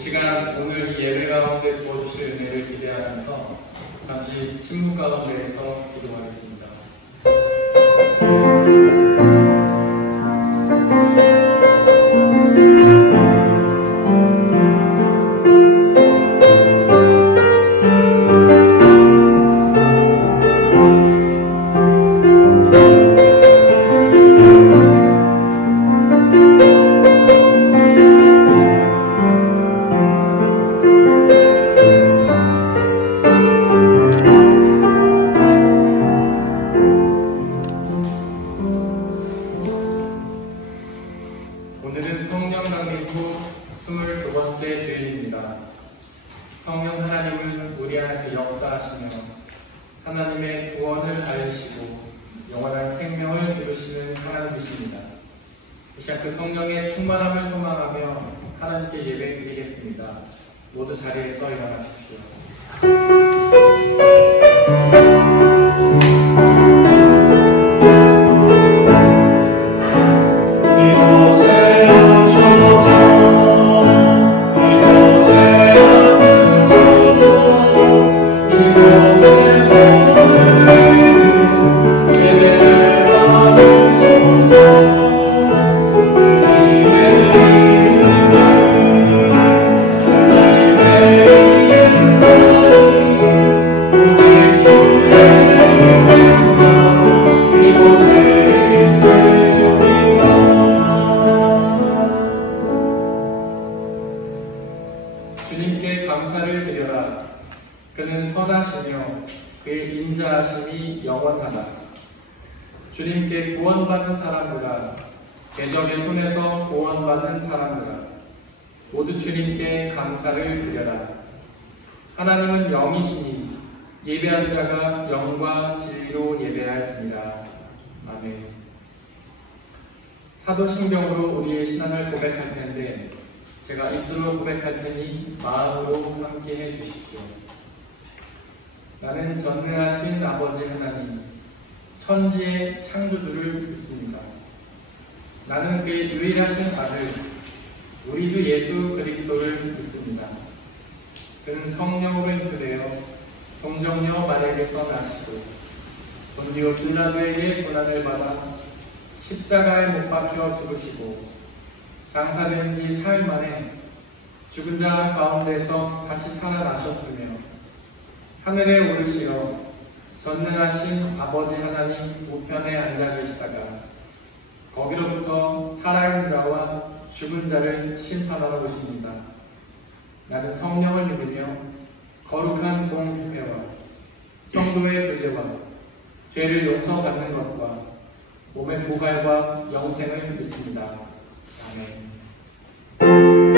시간 오늘 이 예배 가운데 부어주실 은혜를 기대하면서 잠시 침묵 가운데에서 기도하겠습니다. 오늘은 성령 강림후 22번째 주일입니다. 성령 하나님은 우리 안에서 역사하시며 하나님의 구원을 알리시고 영원한 생명을 이루시는 하나님이십니다. 이 시간 그 성령의 충만함을 소망하며 하나님께 예배드리겠습니다. 모두 자리에서 일어나십시오. 주님께 감사를 드려라. 그는 선하시며 그의 인자하심이 영원하다. 주님께 구원받은 사람들아, 대적의 손에서 구원받은 사람들아, 모두 주님께 감사를 드려라. 하나님은 영이시니 예배한 자가 영과 진리로 예배할지니라. 아멘. 사도신경으로 우리의 신앙을 고백할 텐데 제가 입술로 고백할 테니 마음으로 함께 해주십시오. 나는 전능하신 아버지 하나님, 천지의 창조주를 믿습니다. 나는 그의 유일하신 아들, 우리 주 예수 그리스도를 믿습니다. 그는 성령으로 잉태되어 동정녀 마리아에게서 나시고 본디오 빌라도에게 고난을 받아 십자가에 못 박혀 죽으시고 장사된 지 사흘 만에 죽은 자 가운데서 다시 살아나셨으며 하늘에 오르시어 전능하신 아버지 하나님 우편에 앉아 계시다가 거기로부터 살아있는 자와 죽은 자를 심판하러 오십니다. 나는 성령을 믿으며 거룩한 공회와 성도의 교제와 죄를 용서받는 것과 몸의 부활과 영생을 믿습니다. 아멘. Yeah.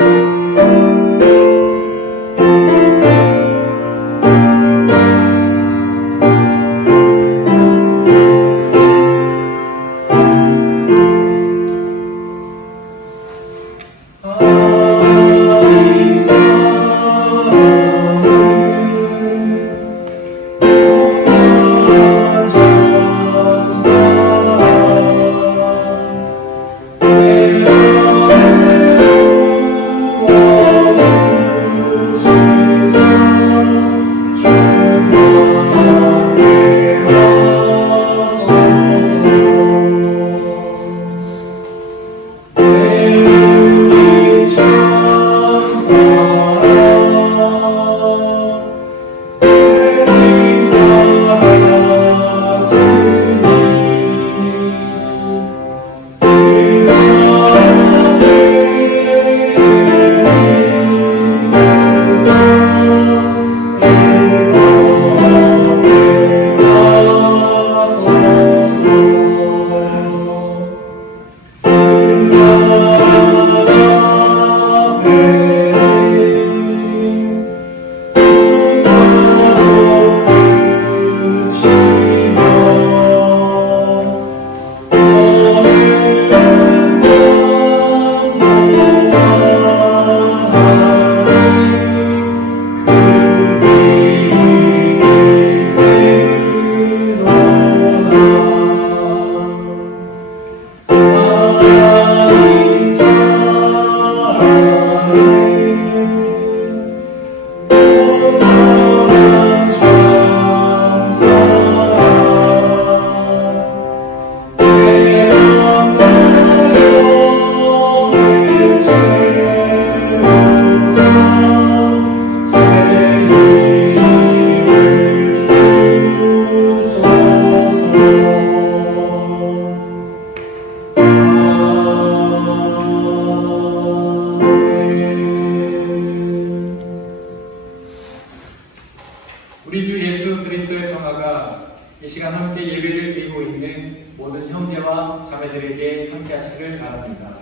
우리에게 함께 하시길 바랍니다.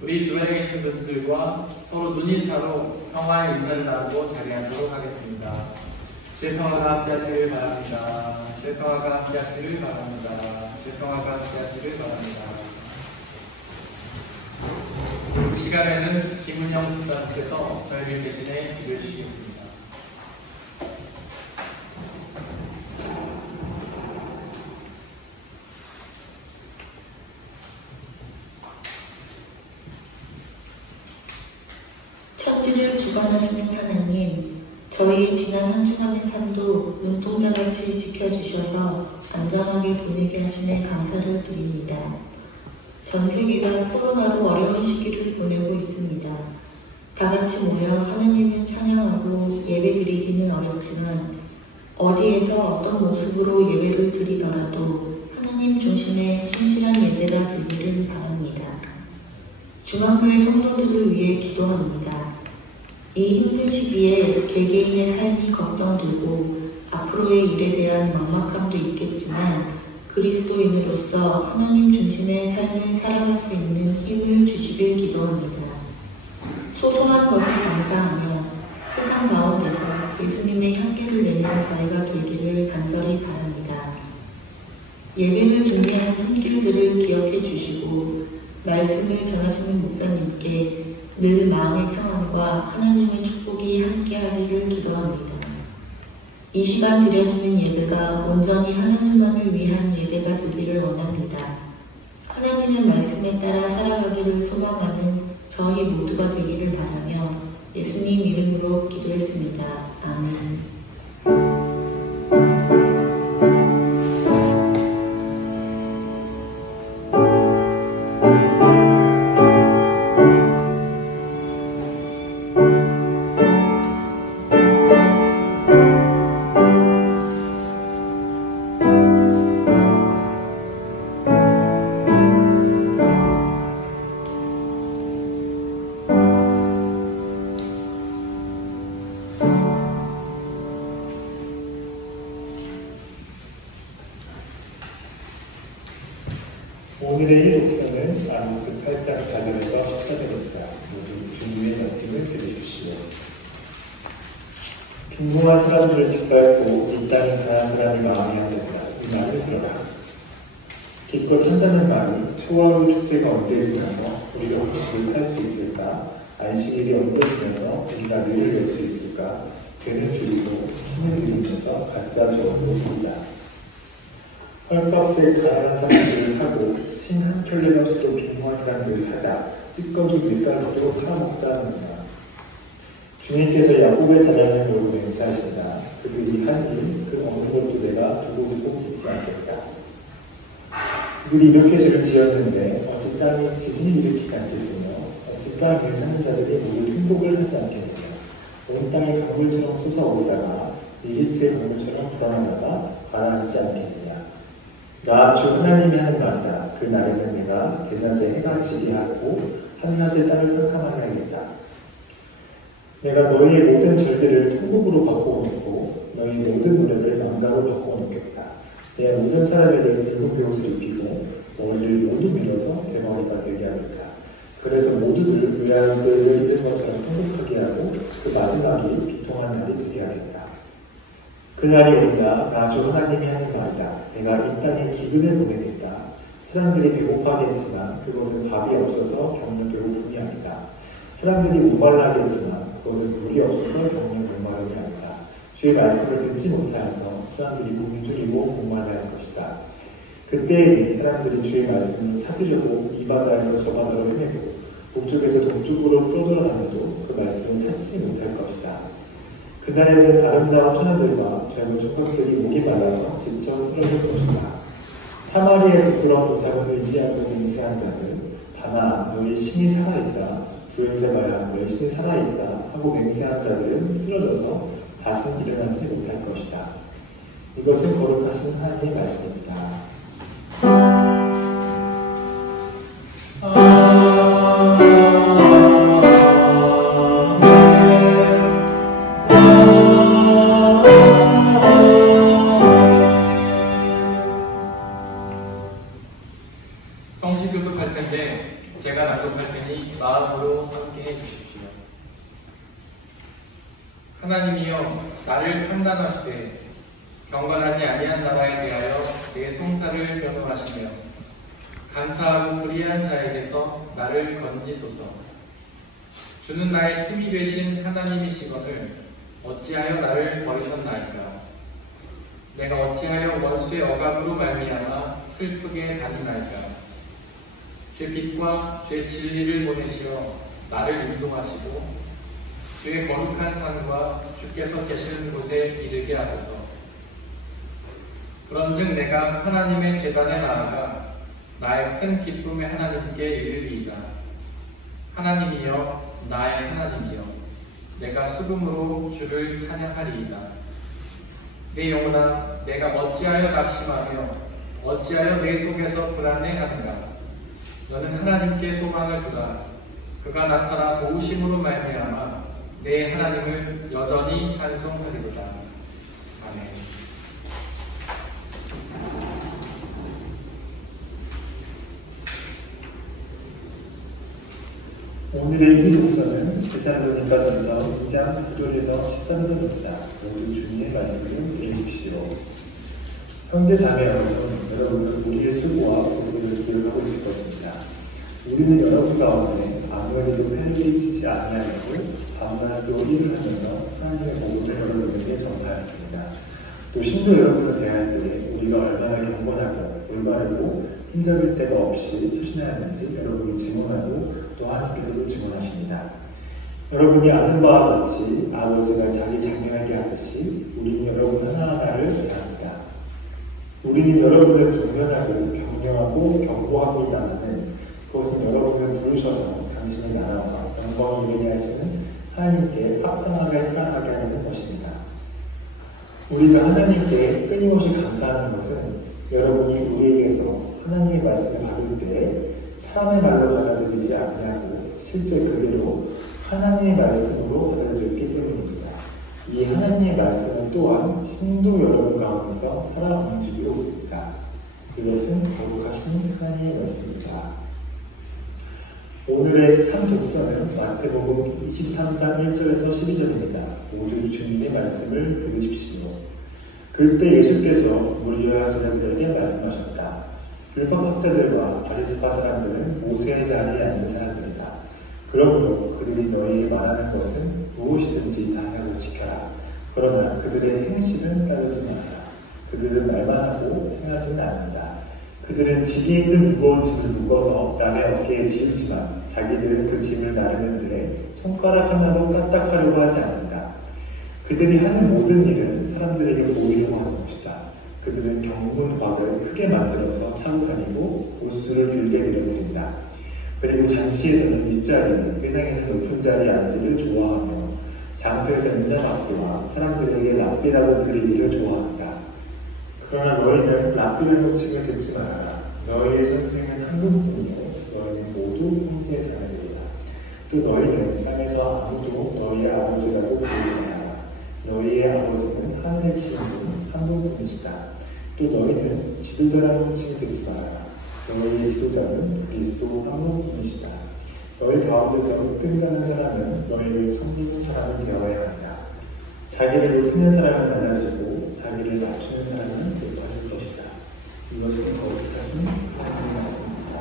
우리 주변에 계신 분들과 서로 눈인사로 평화의 인사를 나누고 자리하도록 하겠습니다. 주의 평화가 함께 하시길 바랍니다. 주의 평화가 함께 하시길 바랍니다. 주의 평화가 함께 하시길 바랍니다. 이 시간에는 김은영 집사님께서 저희를 대신해 기도해 주시겠습니다. 천지를 주관하시는 하나님, 저희 지난 한 주간의 삶도 눈동자같이 지켜주셔서 안전하게 보내게 하시네 감사를 드립니다. 전 세계가 코로나로 어려운 시기를 보내고 있습니다. 다 같이 모여 하나님을 찬양하고 예배드리기는 어렵지만 어디에서 어떤 모습으로 예배를 드리더라도 하나님 중심의 신실한 예배가 되기를 바랍니다. 중앙교회 성도들을 위해 기도합니다. 이 힘든 시기에 개개인의 삶이 걱정되고 앞으로의 일에 대한 막막함도 있겠지만 그리스도인으로서 하나님 중심의 삶을 살아갈 수 있는 힘을 주시길 기도합니다. 소소한 것을 감사하며 세상 가운데서 예수님의 향기를 내는 저희가 되기를 간절히 바랍니다. 예배를 준비하는 손길들을 기억해 주시고 말씀을 전하시는 목사님께 늘 마음의 평안과 하나님의 축복이 함께하기를 기도합니다. 이 시간 드려지는 예배가 온전히 하나님만을 위한 예배가 되기를 원합니다. 하나님의 말씀에 따라 살아가기를 소망하는 저희 모두가 되기를 바라며 예수님 이름으로 기도했습니다. 아멘. 오늘의 목사는 아모스 8장 4절에서 14절입니다. 모두 주님의 말씀을 들으십시오. 빈궁한 사람들을 짓밟고 이 땅에 강한 사람이 마음에 안 된다. 이 말을 들어라. 기껏 한다는 말이 초하루 축제가 언제 지나서 우리가 음식을 할 수 있을까? 안식일이 언제 지나서 우리가 뇌를 열 수 있을까? 되는 줄이고 춤을 들이면서 가짜 저울로 보자. 헐값에 가난한 사람들을 사고 신 한 켤레 값으로 빈곤한 사람들을 사자. 찌꺼기 밀가루로 팔아먹자 합니다. 주님께서 야곱의 자녀를 모두 맹세하신다. 그들이 한 일, 그 어느 것도 내가 두고 잊지 않겠다. 그들이 이렇게 죄를 지었는데 어찌 땅이 지진을 일으키지 않겠으며 어찌 땅 위에 사는 자들이 모두 행복을 하지 않겠느냐. 온 땅이 강물처럼 솟아오르다가 이집트의 강물처럼 불어나다가 가라앉지 않겠느냐. 나 주 하나님이 하는 말이다. 그 날에는 내가 대낮에 해가 지게 하고 한낮에 땅을 캄캄하게 하겠다. 내가 너희의 모든 절들을 통곡으로 바꿔놓고 너희 모든 노래를 망가로 바꿔놓겠다. 내가 모든 사람에게 붉은 베옷을 입히고 너희를 모두 밀어서 대머리가 되게 하겠다. 그래서 모두들 외아들을 잃은 것처럼 행복하게 하고 그 마지막이 비통한 날이 되게 하겠다. 그날이 온다. 나 주 하나님이 하는 말이다. 내가 이 땅에 기근을 보내겠다. 사람들이 배고파하겠지만 그것은 밥이 없어서 겪는 배고픔이 아니다. 사람들이 목말라하겠지만 그것은 물이 없어서 겪는 목마름이 아니다. 주의 말씀을 듣지 못하여서 사람들이 몸이 줄이고 목말라할 것이다. 그때에 사람들이 주의 말씀을 찾으려고 이 바다에서 저 바다로 헤매고 북쪽에서 동쪽으로 떠돌아다녀도 그 말씀을 찾지 못할 것이다. 그날에는 아름다운 처녀들과 젊은 족박들이 목이 말라서 지쳐 쓰러질 것이다. 사마리아의 부끄러운 도상을 의지하고 맹세한 자들, 다만 너희 신이 살아있다. 교회에서마야 너희 신이 살아있다 하고 맹세한 자들은 쓰러져서 다시는 일어나지 못할 것이다. 이것은 거룩하신 하나님의 말씀입니다. 성시 교독할 텐데 제가 낭독할 테니 마음으로 함께 해주십시오. 하나님이여 나를 판단하시되 경건하지 아니한 나라에 대하여 내 송사를 변호하시며 간사하고 불의한 자에게서 나를 건지소서. 주는 나의 힘이 되신 하나님이시거늘 어찌하여 나를 버리셨나이까. 내가 어찌하여 원수의 억압으로 말미암아 슬프게 다니나이까. 주의 빛과 주의 진리를 보내시어 나를 인도하시고 주의 거룩한 산과 주께서 계시는 곳에 이르게 하소서. 그런즉 내가 하나님의 제단에 나아가 나의 큰 기쁨의 하나님께 이르리이다. 하나님이여 나의 하나님이여 내가 수금으로 주를 찬양하리이다. 내 영혼아 내가 어찌하여 낙심하며 어찌하여 내 속에서 불안해하는가. 너는 하나님께 소망을 두라. 그가 나타나 도우심으로 말미암아 내 하나님을 여전히 찬송하리로다. 아멘. 오늘의 기독서는 데살로니가전서 2장 9절에서 13절입니다. 모두 주님의 말씀을 읽으십시오. 형제 자매 여러분, 여러분은 우리의 수고와 고생을 기억하고 있을 것입니다. 우리는 여러분 가운데 아무에게도 폐를 아니하였고 밤낮으로 일을 하면서 하나님의 복음을 여러분에게 전파했습니다. 또 신도 여러분을 대할 때 우리가 얼마나 경건하고 올바르고 흠잡을 데가 없이 투신하였는지 여러분이 증언하고 또 하나님께서도 증언하십니다. 여러분이 아는 바와 같이 아버지가 자기 장명하게 하듯이 우리는 여러분 하나하나를 대합니다. 우리는 여러분을 중면하고 격려하고 경고합니다마는 그것은 여러분을 부르셔서 당신의 나라와 영광을 이루게 하시는 하나님께 합당하게 사랑하게 하는 것입니다. 우리가 하나님께 끊임없이 감사하는 것은 여러분이 우리에게서 하나님의 말씀을 받을 때 사람의 말로 받아들이지 아니하고 실제 그대로 하나님의 말씀으로 받아들였기 때문입니다. 이 하나님의 말씀은 또한 신도 여러분 가운데서 살아 움직이고 있습니다. 이것은 거룩하신 하나님의 말씀입니다. 오늘의 산독서는 마태복음 23장 1절에서 12절입니다. 모두 주님의 말씀을 들으십시오. 그때 예수께서 무리와 제자들에게 말씀하셨다. 율법학자들과 바리새파 사람들은 모세의 자리에 앉은 사람들이다. 그러므로 그들이 너희에게 말하는 것은 무엇이든지 다 하고 지켜라. 그러나 그들의 행실은 따르지 마라. 그들은 말만 하고 행하지는 않는다. 그들은 지게 있는 무거운 짐을 묶어서 남의 어깨에 지우지만 자기들은 그 짐을 나르는데 손가락 하나도 까딱하려고 하지 않는다. 그들이 하는 모든 일은 사람들에게 보이려고 하는 것이다. 그들은 경문곽을 크게 만들어서 차고 다니고 보수를 길게 밀어드린다. 그리고 잔치에서는 윗자리, 회당에는 높은 자리에 앉기를 좋아하며 장터에서 인사받기와 사람들에게 랍비라고 불리기를 좋아한다. 그러나 너희는 랍비라는 칭을 듣지 말아라. 너희의 선생은 한 분뿐이요 너희는 모두 형제 자매들이다. 또 너희는 땅에서 아무도 너희의 아버지라고 부르지 말아라. 너희의 아버지는 하늘에 계신 분 한 분뿐이시다. 또 너희는 지도자라는 칭을 듣지 말아라. 너희의 지도자는 그리스도 한 분뿐이시다. 너희 가운데서 뜬다는 사람은 너희를 섬기는 사람이 되어야 한다. 자기를 높이는 사람은 낮아지고 자기를 낮추는 사람은 높아질 것이다. 이것은 거룩하신 하나님의 말씀입니다.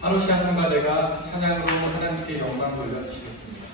하루시아 성가대가 찬양으로 하나님께 영광 돌려주시겠습니다.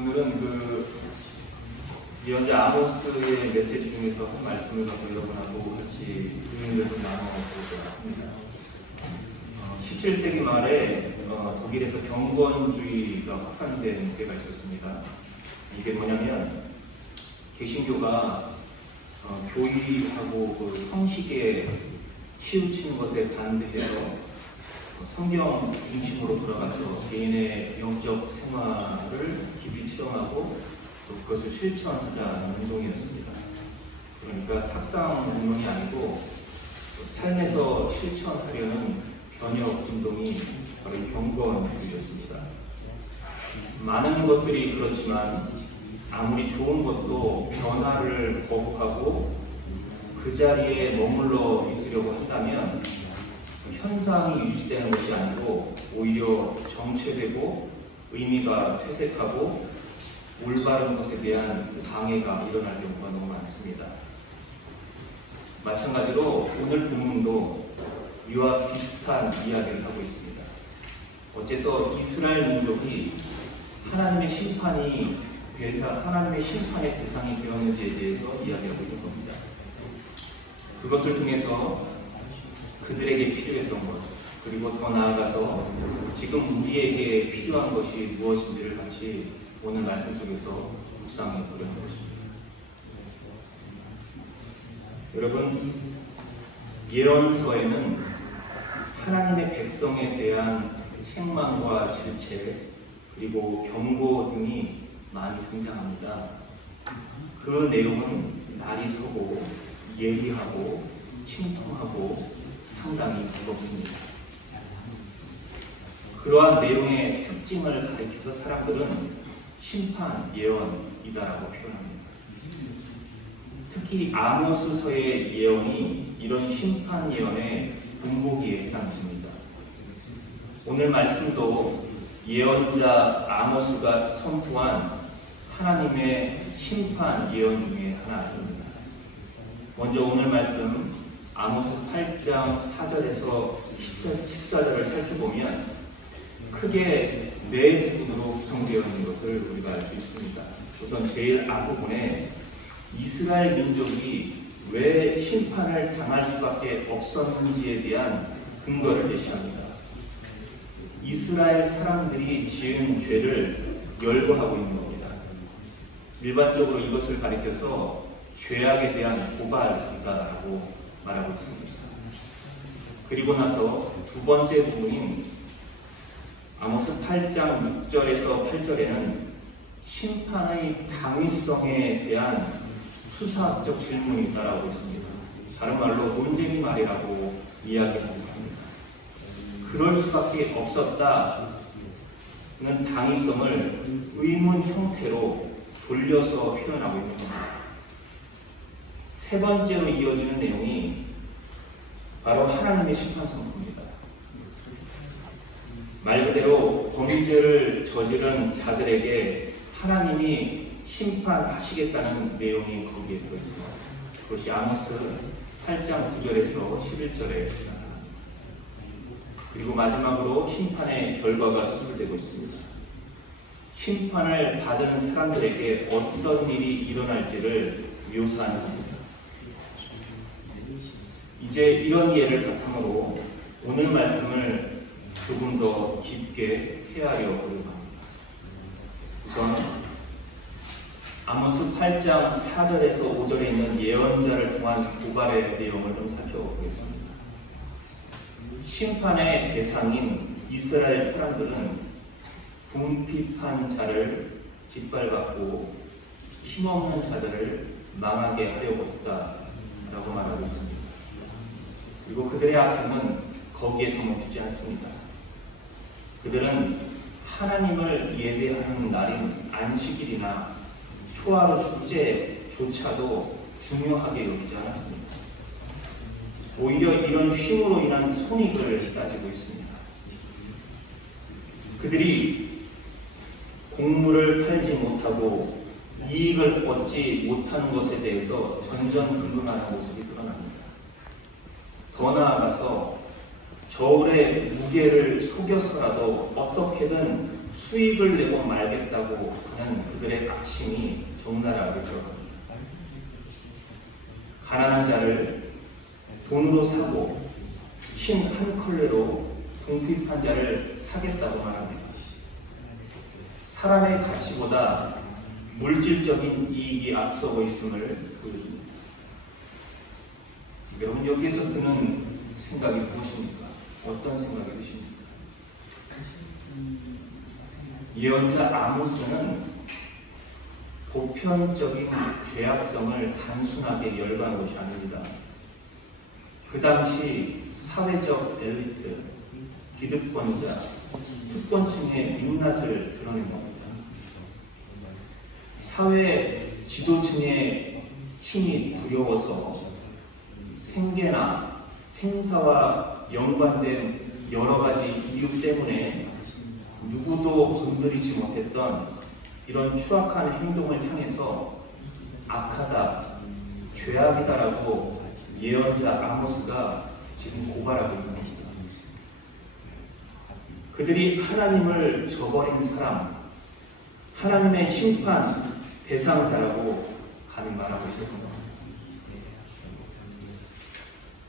오늘은 그 예언자 아모스의 메시지 중에서 한 말씀을 갖고 여러분하고 같이 의견을 좀 나눠보고자 합니다. 17세기 말에 독일에서 경건주의가 확산된 때가 있었습니다. 이게 뭐냐면 개신교가 교의하고 그 형식에 치우치는 것에 반대해서 성경 중심으로 돌아가서 개인의 영적 생활을 깊이 체험하고 또 그것을 실천하자는 운동이었습니다. 그러니까 탁상 운동이 아니고 삶에서 실천하려는 변혁 운동이 바로 이 경건주의였습니다. 많은 것들이 그렇지만 아무리 좋은 것도 변화를 거부하고 그 자리에 머물러 있으려고 한다면 현상이 유지되는 것이 아니고 오히려 정체되고 의미가 퇴색하고 올바른 것에 대한 방해가 일어날 경우가 너무 많습니다. 마찬가지로 오늘 본문도 이와 비슷한 이야기를 하고 있습니다. 어째서 이스라엘 민족이 하나님의 심판의 대상이 되었는지에 대해서 이야기하고 있는 겁니다. 그것을 통해서 그들에게 필요했던 것, 그리고 더 나아가서 지금 우리에게 필요한 것이 무엇인지를 같이 오늘 말씀 속에서 묵상해 보려는 것입니다. 여러분, 예언서에는 하나님의 백성에 대한 책망과 질책, 그리고 경고 등이 많이 등장합니다. 그 내용은 날이 서고 예리하고 침통하고 상당히 무겁습니다. 그러한 내용의 특징을 가리켜서 사람들은 심판 예언이다라고 표현합니다. 특히 아모스서의 예언이 이런 심판 예언의 본보기에 해당됩니다. 오늘 말씀도 예언자 아모스가 선포한 하나님의 심판 예언 중에 하나입니다. 먼저 오늘 말씀 아모스 8장 4절에서 14절을 살펴보면 크게 네 부분으로 구성되어 있는 것을 우리가 알 수 있습니다. 우선 제일 앞부분에 이스라엘 민족이 왜 심판을 당할 수밖에 없었는지에 대한 근거를 제시합니다. 이스라엘 사람들이 지은 죄를 열거하고 있는 겁니다. 일반적으로 이것을 가리켜서 죄악에 대한 고발이다라고 말하고 있습니다. 그리고 나서 두 번째 부분인 아모스 8장 6절에서 8절에는 심판의 당위성에 대한 수사학적 질문이 따라오고 있습니다. 다른 말로 논쟁이 말이라고 이야기하고 합니다. 그럴 수밖에 없었다는 당위성을 의문 형태로 돌려서 표현하고 있는 겁니다. 세 번째로 이어지는 내용이 바로 하나님의 심판 선포입니다. 말 그대로 범죄를 저지른 자들에게 하나님이 심판하시겠다는 내용이 거기에 들어있습니다. 그것이 아모스 8장 9절에서 11절에 나타납니다. 그리고 마지막으로 심판의 결과가 서술되고 있습니다. 심판을 받은 사람들에게 어떤 일이 일어날지를 묘사하는 것입니다. 이제 이런 예를 바탕으로 오늘 말씀을 조금 더 깊게 헤아려 보려고 합니다. 우선 아모스 8장 4절에서 5절에 있는 예언자를 통한 고발의 내용을 좀 살펴보겠습니다. 심판의 대상인 이스라엘 사람들은 궁핍한 자를 짓밟았고 힘없는 자들을 망하게 하려고 했다라고 말하고 있습니다. 그리고 그들의 악행은 거기에서 멈추지 않습니다. 그들은 하나님을 예배하는 날인 안식일이나 초하루 축제조차도 중요하게 여기지 않았습니다. 오히려 이런 쉼으로 인한 손익을 따지고 있습니다. 그들이 곡물을 팔지 못하고 이익을 얻지 못하는 것에 대해서 전전긍긍하는 모습이 드러납니다. 더 나아가서 저울의 무게를 속여서라도 어떻게든 수익을 내고 말겠다고 하는 그들의 악심이 적나라하게 들어갑니다. 가난한 자를 돈으로 사고 흰 한 컬레로 궁핍한 자를 사겠다고 말합니다. 사람의 가치보다 물질적인 이익이 앞서고 있음을 보여줍니다. 여러분, 여기에서 드는 생각이 무엇입니까? 어떤 생각이 드십니까? 예언자 아모스는 보편적인 죄악성을 단순하게 열거한 것이 아닙니다. 그 당시 사회적 엘리트, 기득권자, 특권층의 민낯을 드러낸 겁니다. 사회 지도층의 힘이 두려워서 생계나 생사와 연관된 여러 가지 이유 때문에 누구도 건드리지 못했던 이런 추악한 행동을 향해서 악하다, 죄악이다라고 예언자 아모스가 지금 고발하고 있는 것입니다. 그들이 하나님을 저버린 사람, 하나님의 심판 대상자라고 감히 말하고 있었던 겁니다.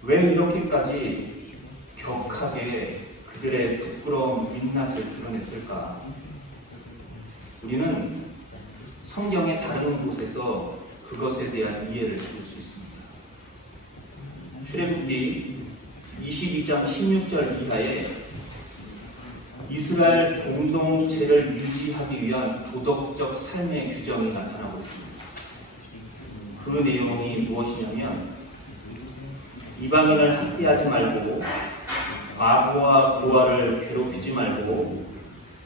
왜 이렇게까지 격하게 그들의 부끄러운 민낯을 드러냈을까? 우리는 성경의 다른 곳에서 그것에 대한 이해를 줄 수 있습니다. 출애굽기 22장 16절 이하에 이스라엘 공동체를 유지하기 위한 도덕적 삶의 규정이 나타나고 있습니다. 그 내용이 무엇이냐면 이방인을 학대하지 말고 과부와 고아를 괴롭히지 말고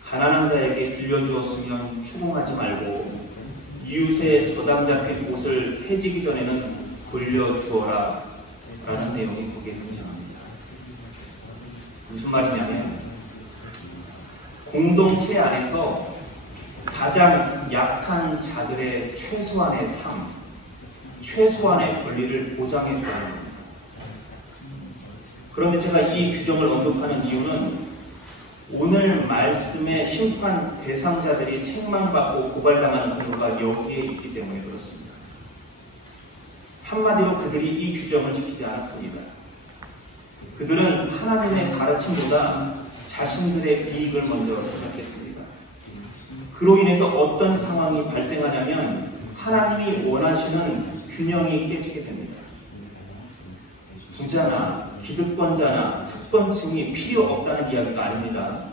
가난한 자에게 빌려주었으면 추궁하지 말고 이웃의 저당 잡힌 옷을 해지기 전에는 돌려주어라 라는 내용이 거기에 등장합니다. 무슨 말이냐면 공동체 안에서 가장 약한 자들의 최소한의 삶, 최소한의 권리를 보장해 줘야 합니다. 그런데 제가 이 규정을 언급하는 이유는 오늘 말씀의 심판 대상자들이 책망받고 고발당하는 경우가 여기에 있기 때문에 그렇습니다. 한마디로 그들이 이 규정을 지키지 않았습니다. 그들은 하나님의 가르침보다 자신들의 이익을 먼저 생각했습니다. 그로 인해서 어떤 상황이 발생하냐면 하나님이 원하시는 균형이 깨지게 됩니다. 부자나 기득권자나 특권층이 필요 없다는 이야기가 아닙니다.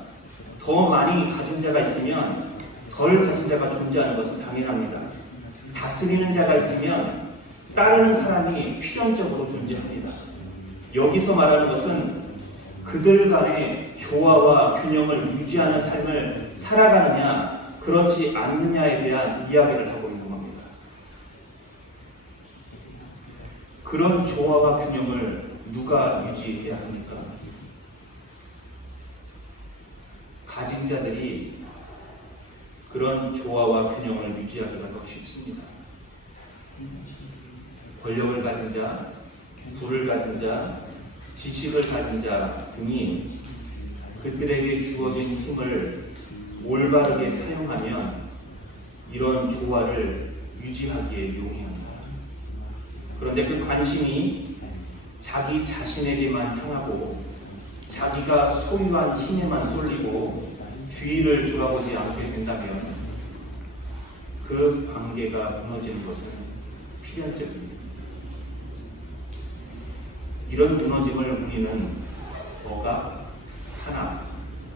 더 많이 가진 자가 있으면 덜 가진 자가 존재하는 것은 당연합니다. 다스리는 자가 있으면 따르는 사람이 필연적으로 존재합니다. 여기서 말하는 것은 그들 간의 조화와 균형을 유지하는 삶을 살아가느냐 그렇지 않느냐에 대한 이야기를 하고 있는 겁니다. 그런 조화와 균형을 누가 유지해야 합니까? 가진 자들이 그런 조화와 균형을 유지하기가 더 쉽습니다. 권력을 가진 자, 부를 가진 자, 지식을 가진 자 등이 그들에게 주어진 힘을 올바르게 사용하면 이런 조화를 유지하기에 용이합니다. 그런데 그 관심이 자기 자신에게만 향하고 자기가 소유한 힘에만 쏠리고 주의를 돌아보지 않게 된다면 그 관계가 무너지는 것은 필연적입니다. 이런 무너짐을 우리는 억압, 탄압,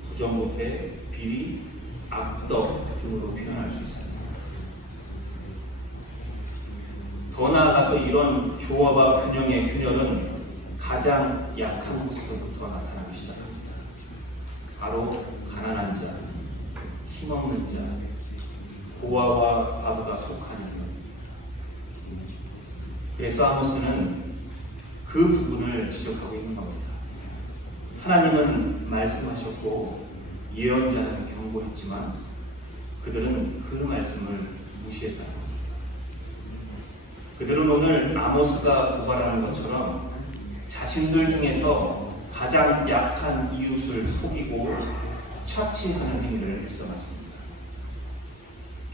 부정부패, 비리, 악덕 등으로 표현할 수 있습니다. 더 나아가서 이런 조화와 균형의 균열은 가장 약한 곳에서부터 나타나기 시작합니다. 바로 가난한 자, 힘없는 자, 고아와 과부가 속한 자. 그래서 아모스는 그 부분을 지적하고 있는 겁니다. 하나님은 말씀하셨고 예언자는 경고했지만 그들은 그 말씀을 무시했다. 그들은 오늘 아모스가 고발하는 것처럼 자신들 중에서 가장 약한 이웃을 속이고 착취하는 행위를 일삼았습니다.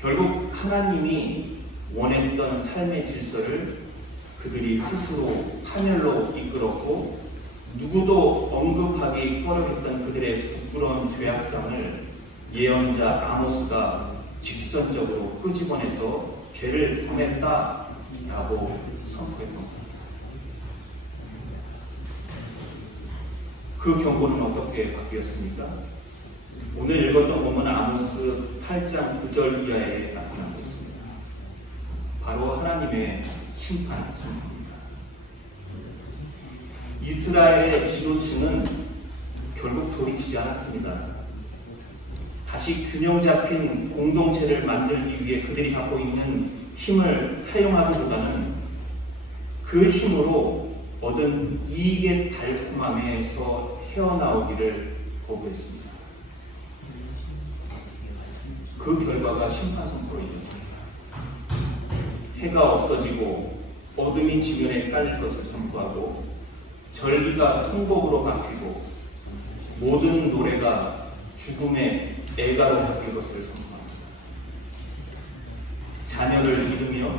결국 하나님이 원했던 삶의 질서를 그들이 스스로 파멸로 이끌었고 누구도 언급하기 꺼려했던 그들의 부끄러운 죄악상을 예언자 아모스가 직선적으로 끄집어내서 죄를 범했다라고 선포했던 겁니다. 그 경고는 어떻게 바뀌었습니까? 오늘 읽었던 본문은 아모스 8장 9절 이하에 나타나고 있습니다. 바로 하나님의 심판 선포입니다. 이스라엘의 지도층은 결국 돌이키지 않았습니다. 다시 균형 잡힌 공동체를 만들기 위해 그들이 갖고 있는 힘을 사용하기보다는 그 힘으로 얻은 이익의 달콤함에서 헤어나오기를 거부했습니다. 그 결과가 심판 선포로 이어집니다. 해가 없어지고 어둠이 지면에 깔릴 것을 선포하고 절기가 통곡으로 바뀌고 모든 노래가 죽음의 애가로 바뀔 것을 선포합니다. 자녀를 잃으며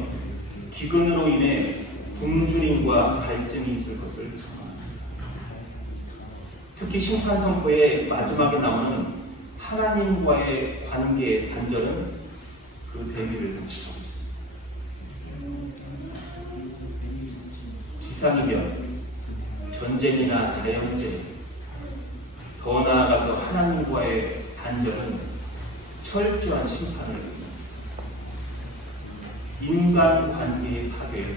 기근으로 인해 굶주림과 갈증이 있을 것을 선포합니다. 특히 심판 선포의 마지막에 나오는 하나님과의 관계의 단절은 그 대비를 장식하고 있습니다. 기상이변, 전쟁이나 자연재해, 더 나아가서 하나님과의 단절은 철저한 심판을 의미합니다. 인간 관계의 파괴,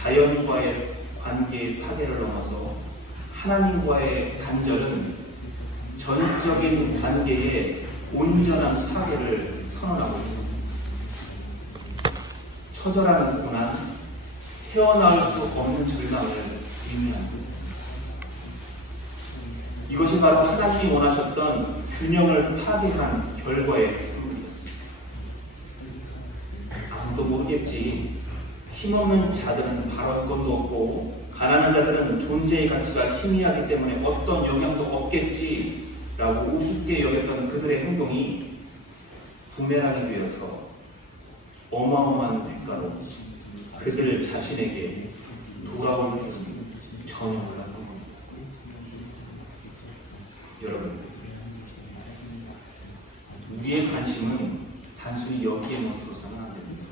자연과의 관계의 파괴를 넘어서 하나님과의 단절은 전적인 관계의 온전한 파괴를 선언하고 있습니다. 처절한 고난, 헤어나올 수 없는 절망을 의미합니다. 이것이 바로 하나님이 원하셨던 균형을 파괴한 결과의 선물이었습니다. 아무도 모르겠지. 힘없는 자들은 바랄 것도 없고 가난한 자들은 존재의 가치가 희미하기 때문에 어떤 영향도 없겠지라고 우습게 여겼던 그들의 행동이 부메랑이 되어서 어마어마한 대가로 그들 자신에게 돌아올 전형을 한 겁니다. 여러분, 우리의 관심은 단순히 여기에 멈추어서는 안 됩니다.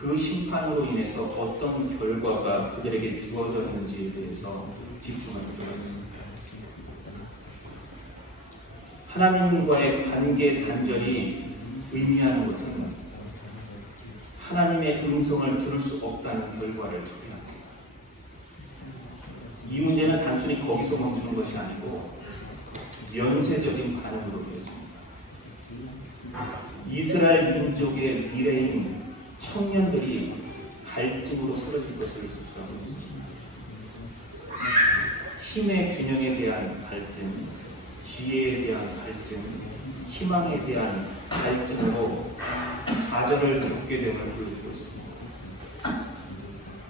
그 심판으로 인해서 어떤 결과가 그들에게 주어졌는지에 대해서 집중하도록 하겠습니다. 하나님과의 관계 단절이 의미하는 것은 하나님의 음성을 들을 수 없다는 결과를 초래합니다. 이 문제는 단순히 거기서 멈추는 것이 아니고 연쇄적인 반응으로 이어집니다. 이스라엘 민족의 미래인 청년들이 갈증으로 쓰러질 것을 수술하고 있습니다. 힘의 균형에 대한 갈증, 지혜에 대한 갈증, 희망에 대한 갈증으로 좌절을 겪게 됨을 보여주고 있습니다.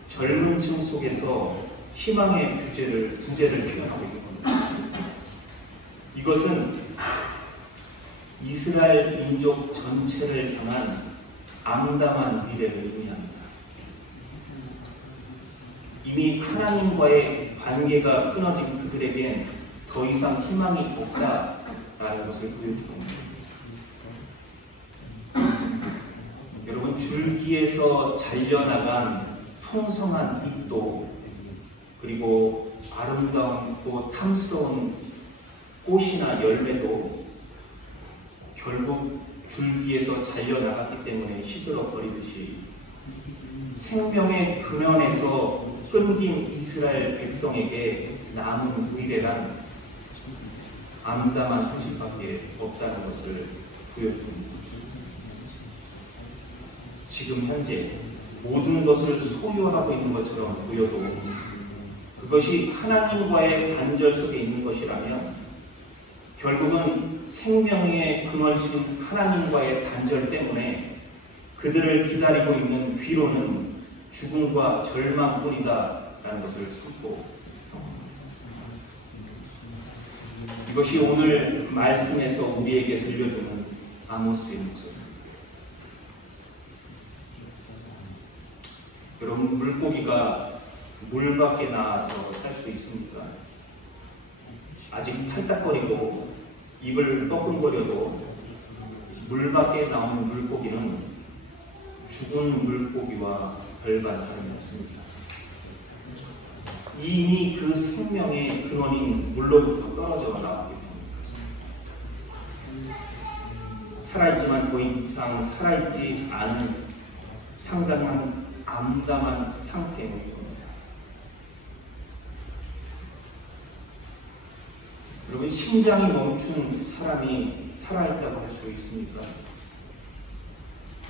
젊은 층 속에서 희망의 부재를 표현하고 있는 겁니다. 이것은 이스라엘 민족 전체를 향한 암담한 미래를 의미합니다. 이미 하나님과의 관계가 끊어진 그들에겐 더 이상 희망이 없다라는 것을 보여줍니다. 여러분, 줄기에서 잘려나간 풍성한 잎도 그리고 아름다운 탐스러운 꽃이나 열매도 결국 줄기에서 잘려나갔기 때문에 시들어버리듯이 생명의 근원에서 끊긴 이스라엘 백성에게 남은 미래란 암담한 현실밖에 없다는 것을 보여줍니다. 지금 현재 모든 것을 소유하고 있는 것처럼 보여도 그것이 하나님과의 단절 속에 있는 것이라면 결국은 생명의 근원이신 하나님과의 단절 때문에 그들을 기다리고 있는 귀로는 죽음과 절망뿐이다라는 것을 선포합니다. 이것이 오늘 말씀에서 우리에게 들려주는 아모스의 목소리. 여러분, 물고기가 물 밖에 나와서 살 수 있습니까? 아직 팔딱거리고 입을 뻐끔거려도 물 밖에 나오는 물고기는 죽은 물고기와 별반 다름이 없습니다. 이미 그 생명의 근원인 물로부터 떨어져 나왔기 때문입니다. 살아있지만 더 이상 살아있지 않은 상당한 암담한 상태의 겁니다. 여러분, 심장이 멈춘 사람이 살아있다고 할 수 있습니까?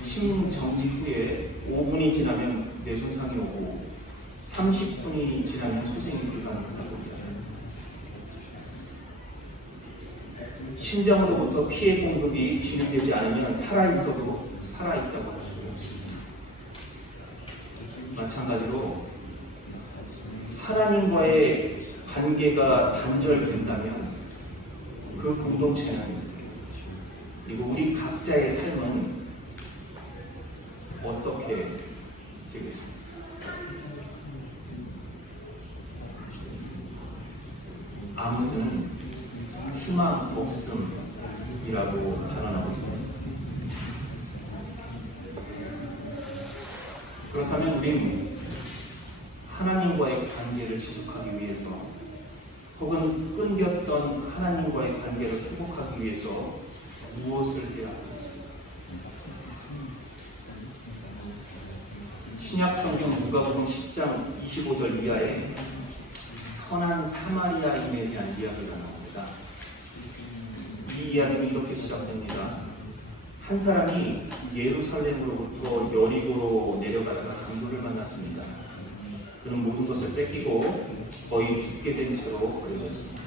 심정지 후에 5분이 지나면 뇌손상이 오고 30분이 지나면 수생이 불가능하다고 합니다. 심장으로부터 피해 공급이 진행되지 않으면 살아있어도 살아있다고 할 수 없습니다. 마찬가지로 하나님과의 관계가 단절된다면 그 공동체는, 그리고 우리 각자의 삶은 어떻게 되겠습니까? 아무튼 희망 없음이라고 단언하고 있습니다. 그렇다면 우리는 하나님과의 관계를 지속하기 위해서, 혹은 끊겼던 하나님과의 관계를 회복하기 위해서 무엇을 해야 하겠습니까? 신약 성경 누가복음 10장 25절 이하에 선한 사마리아인에 대한 이야기가 나옵니다. 이 이야기는 이렇게 시작됩니다. 한 사람이 예루살렘으로부터 여리고로 내려가다가 강도를 만났습니다. 그는 모든 것을 뺏기고 거의 죽게 된 채로 버려졌습니다.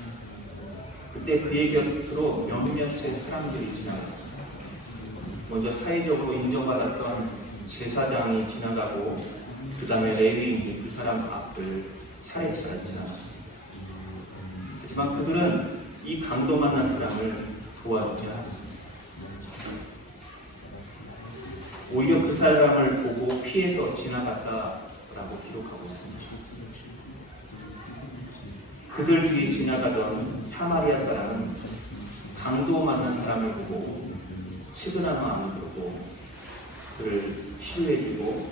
그때 그의 곁으로 몇몇의 사람들이 지나갔습니다. 먼저 사회적으로 인정받았던 제사장이 지나가고, 그 다음에 레위인이 그 사람 앞을 차례차례 지나갔습니다. 하지만 그들은 이 강도 만난 사람을 도와주지 않았습니다. 오히려 그 사람을 보고 피해서 지나갔다라고 기록하고 있습니다. 그들 뒤에 지나가던 사마리아 사람은 강도 만난 사람을 보고 측은한 마음을 들고 그를 치유해주고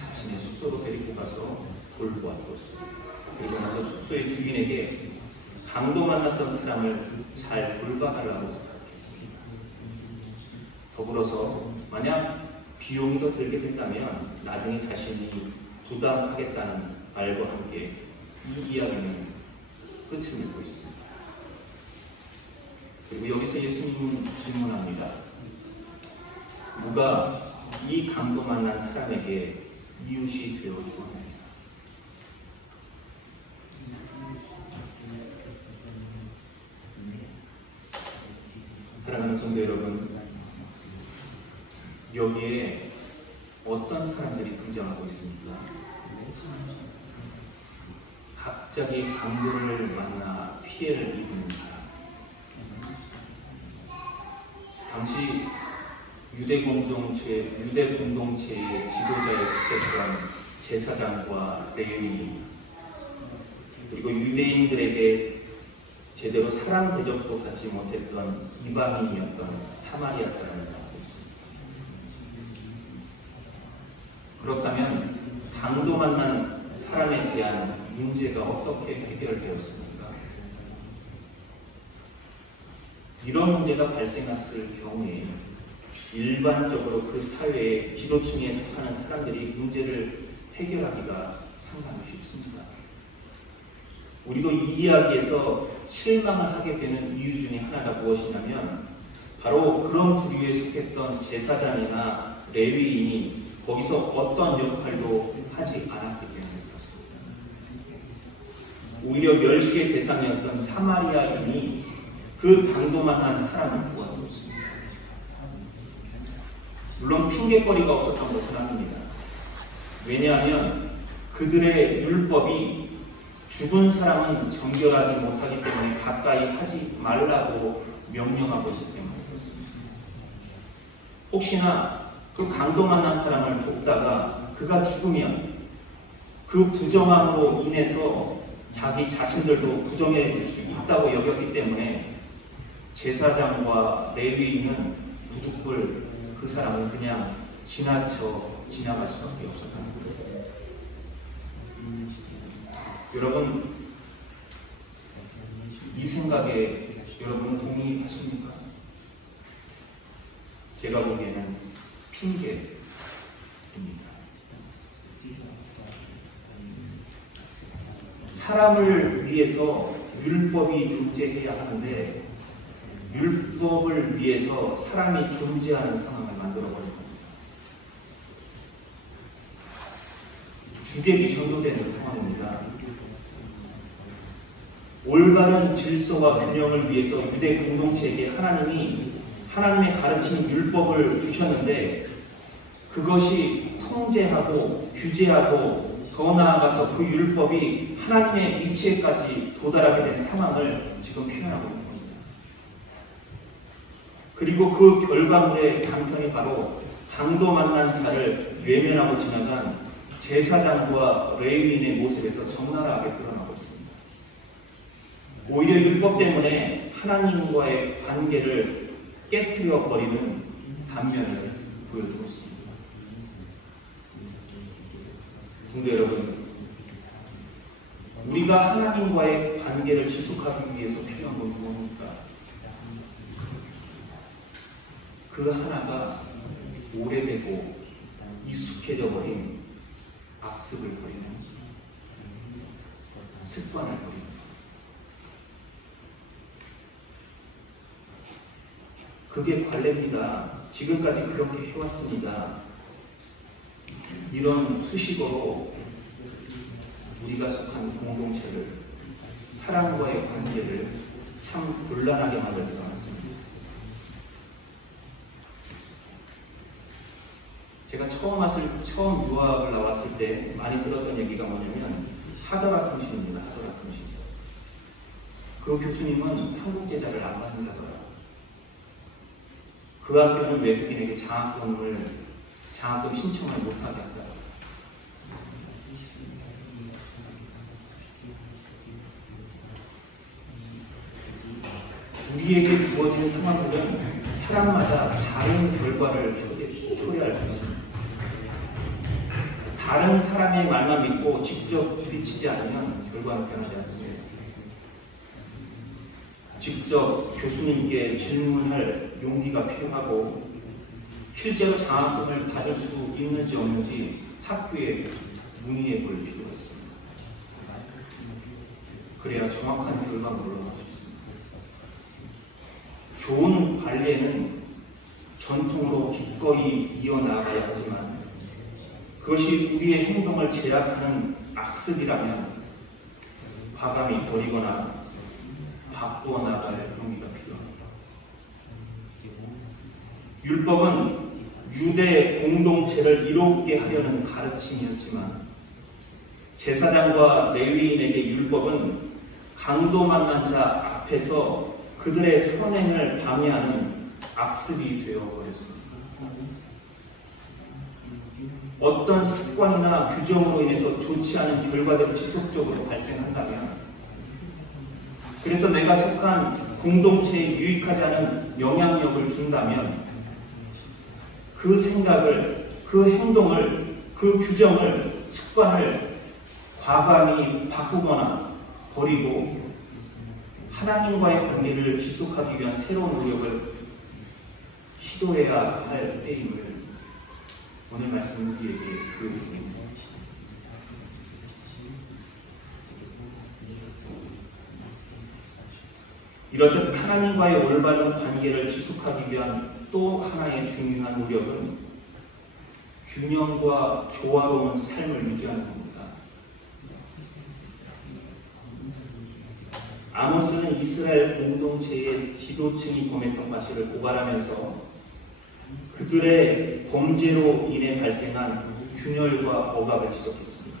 자신의 숙소로 데리고 가서 돌보아 주었습니다. 그리고 나서 숙소의 주인에게 강도 만났던 사람을 잘 돌봐달라고 부탁했습니다. 더불어서 만약 비용이 더 들게 된다면 나중에 자신이 부담하겠다는 말과 함께 이 이야기는 끝을 맺고 있습니다. 그리고 여기서 예수님은 질문합니다. 누가 이 강도 만난 사람에게 이웃이 되어 주었느냐? 사랑하는 성도 여러분, 여기에 어떤 사람들이 등장하고 있습니까? 갑자기 강도를 만나 피해를 입은 사람. 당시 유대 공동체의 지도자에 속했던 제사장과 레위인, 그리고 유대인들에게 제대로 사랑 대접도 받지 못했던 이방인이었던 사마리아 사람을 나오고 있습니다. 그렇다면 강도 만난 사람에 대한 문제가 어떻게 해결되었습니까? 이런 문제가 발생했을 경우에 일반적으로 그 사회의 지도층에 속하는 사람들이 문제를 해결하기가 상당히 쉽습니다. 우리도 이 이야기에서 실망을 하게 되는 이유 중에 하나가 무엇이냐면 바로 그런 부류에 속했던 제사장이나 레위인이 거기서 어떤 역할도 하지 않았기 때문에 그렇습니다. 오히려 멸시의 대상이었던 사마리아인이 그 강도 만난 사람을 도와줬습니다. 물론 핑계거리가 없었던 것은 아닙니다. 왜냐하면 그들의 율법이 죽은 사람은 정결하지 못하기 때문에 가까이 하지 말라고 명령하고 있기 때문에 그렇습니다. 혹시나 그 강도 만난 사람을 돕다가 그가 죽으면 그 부정함으로 인해서 자기 자신들도 부정해질 수 있다고 여겼기 때문에 제사장과 레위인은 부득불 그 사람을 그냥 지나갈 수밖에 없었다는 거예요. 여러분, 이 생각에 여러분은 동의하십니까? 제가 보기에는 핑계입니다. 사람을 위해서 율법이 존재해야 하는데 율법을 위해서 사람이 존재하는 상황을 만들어버린 겁니다. 주객이 전도되는 상황입니다. 올바른 질서와 균형을 위해서 유대 공동체에게 하나님이 하나님의 가르친 율법을 주셨는데 그것이 통제하고 규제하고 더 나아가서 그 율법이 하나님의 이치에까지 도달하게 된 상황을 지금 표현하고 있는 겁니다. 그리고 그 결과물의 단편이 바로 강도 만난 자를 외면하고 지나간 제사장과 레위인의 모습에서 적나라하게 드러나고 있습니다. 오히려 율법 때문에 하나님과의 관계를 깨트려 버리는 단면을 보여주고 있습니다. 성도 여러분, 우리가 하나님과의 관계를 지속하기 위해서 필요한 건 무엇입니까? 그 하나가 오래되고 익숙해져 버린 악습을 버리는 습관을 버리는 그게 관례입니다. 지금까지 그렇게 해왔습니다. 이런 수식어로 우리가 속한 공동체를, 사람과의 관계를 참 곤란하게 만들지 않았습니다. 제가 처음 유학을 나왔을 때 많이 들었던 얘기가 뭐냐면 하더라 통신입니다. 하더라 통신. 그 교수님은 한국 제자를 안 받는다더라. 그 학교는 외국인에게 장학금 신청을 못하게 한다. 우리에게 주어진 상황들은 사람마다 다른 결과를 초래할 수 있습니다. 다른 사람의 말만 믿고 직접 부딪히지 않으면 결과는 변하지 않습니다. 직접 교수님께 질문할 용기가 필요하고 실제로 장학금을 받을 수 있는지 없는지 학교에 문의해 볼 필요가 있습니다. 그래야 정확한 결과물을 얻을 수 있습니다. 좋은 관례는 전통으로 기꺼이 이어나가야 하지만 그것이 우리의 행동을 제약하는 악습이라면 과감히 버리거나 바꾸어 나갈 용기가 필요합니다. 율법은 유대 공동체를 이롭게 하려는 가르침이었지만 제사장과 레위인에게 율법은 강도 만난 자 앞에서 그들의 선행을 방해하는 악습이 되어버렸습니다. 어떤 습관이나 규정으로 인해서 좋지 않은 결과들이 지속적으로 발생한다면, 그래서 내가 속한 공동체에 유익하지 않은 영향력을 준다면 그 생각을, 그 행동을, 그 규정을, 습관을 과감히 바꾸거나 버리고 하나님과의 관계를 지속하기 위한 새로운 노력을 시도해야 할 때임을 오늘 말씀은 우리에게 보여줍니다. 이렇듯 하나님과의 올바른 관계를 지속하기 위한 또 하나의 중요한 노력은 균형과 조화로운 삶을 유지하는 겁니다. 아모스는 이스라엘 공동체의 지도층이 범했던 과실을 고발하면서 그들의 범죄로 인해 발생한 균열과 억압을 지적했습니다.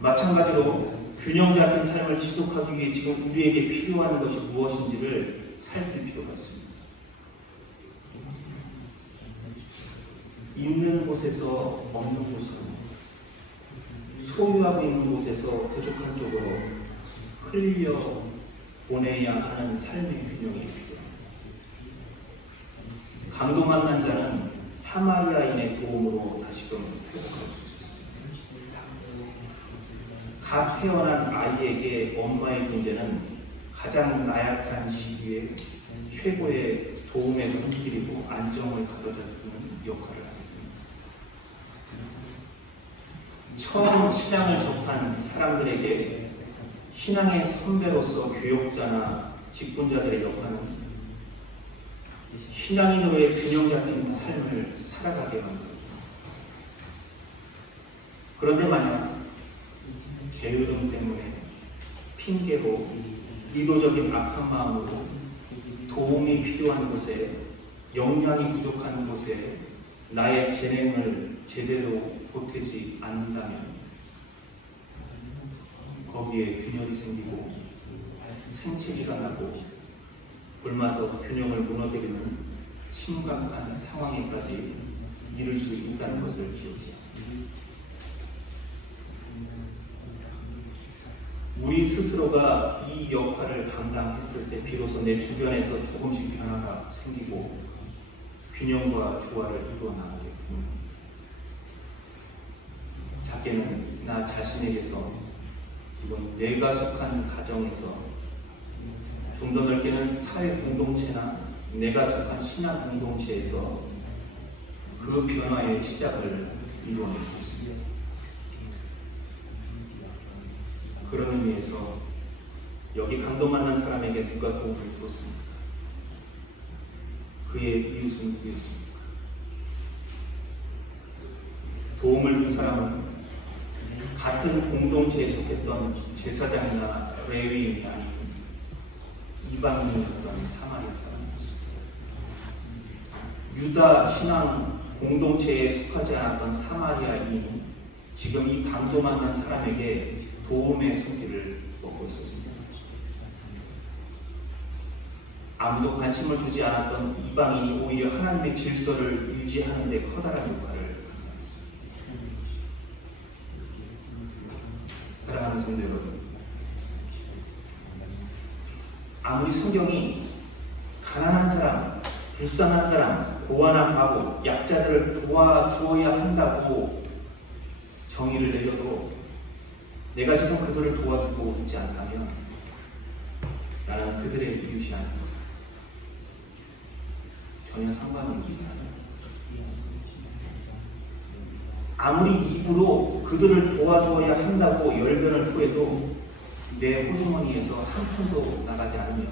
마찬가지로 균형 잡힌 삶을 지속하기 위해 지금 우리에게 필요한 것이 무엇인지를 살필 필요가 있습니다. 있는 곳에서 없는 곳으로, 소유하고 있는 곳에서 부족한 쪽으로 흘려 보내야 하는 삶의 균형이 필요합니다. 강도 만난 자는 사마리아인의 도움으로 다시금 회복할 수 있습니다. 갓 태어난 아이에게 엄마의 존재는 가장 나약한 시기에 최고의 도움의 손길이고 안정을 가져다 주는 역할을 합니다. 처음 신앙을 접한 사람들에게 신앙의 선배로서 교역자나 직분자들의 역할은 신앙인으로의 균형 잡힌 삶을 살아가게 만들어줍니다. 그런데 만약 게으름 때문에 핑계로 의도적인 악한 마음으로 도움이 필요한 곳에, 영양이 부족한 곳에 나의 재능을 제대로 보태지 않는다면 거기에 균열이 생기고 생체기가 나고 굶어서 균형을 무너뜨리는 심각한 상황에까지 이를 수 있다는 것을 기억해야 합니다. 우리 스스로가 이 역할을 감당했을 때 비로소 내 주변에서 조금씩 변화가 생기고 균형과 조화를 이루어 나가게 됩니다. 작게는 나 자신에게서, 이건 내가 속한 가정에서, 좀 더 넓게는 사회 공동체나 내가 속한 신앙 공동체에서 그 변화의 시작을 이루어낼 수 있습니다. 그런 의미에서 여기 강도 만난 사람에게 누가 도움을 주었습니까? 그의 이웃은 누구였습니까? 도움을 준 사람은 같은 공동체에 속했던 제사장이나 레위인이 아니고 이방인이었던 사마리아 사람이었습니다. 유다 신앙 공동체에 속하지 않았던 사마리아인이 지금 이 강도 만난 사람에게 도움의 손길을 뻗고 있었습니다. 아무도 관심을 두지 않았던 이방인이 오히려 하나님의 질서를 유지하는 데 커다란 역할을 감당했습니다. 사랑하는 성도 여러분, 아무리 성경이 가난한 사람, 불쌍한 사람, 고아나 바보, 약자들을 도와주어야 한다고 정의를 내려도 내가 지금 그들을 도와주고 있지 않다면 나는 그들의 이웃이 아니다. 전혀 상관이 없습니다. 아무리 입으로 그들을 도와주어야 한다고 열변을 토해도 내 호주머니에서 한 푼도 나가지 않으면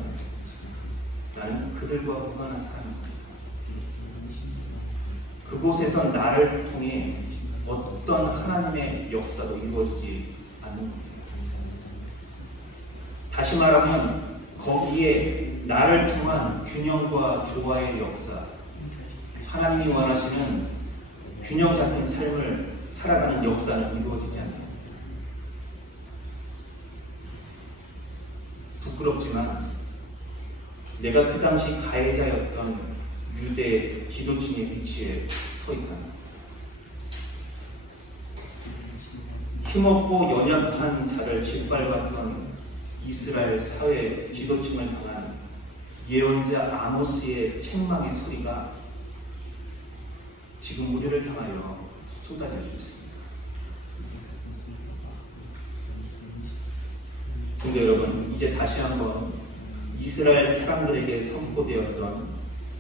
나는 그들과 무관한 사람입니다. 그곳에서 나를 통해 어떤 하나님의 역사도 이루어지지 않는 겁니다. 다시 말하면 거기에 나를 통한 균형과 조화의 역사, 하나님이 원하시는 균형 잡힌 삶을 살아가는 역사는 이루어지지 않습니다. 부끄럽지만 내가 그 당시 가해자였던 유대 지도층의 위치에 서 있다. 힘없고 연약한 자를 짓밟았던 이스라엘 사회 지도층을 향한 예언자 아모스의 책망의 소리가 지금 우리를 향하여 쏟아질 수 있습니다. 성도 여러분, 이제 다시 한번 이스라엘 사람들에게 선포되었던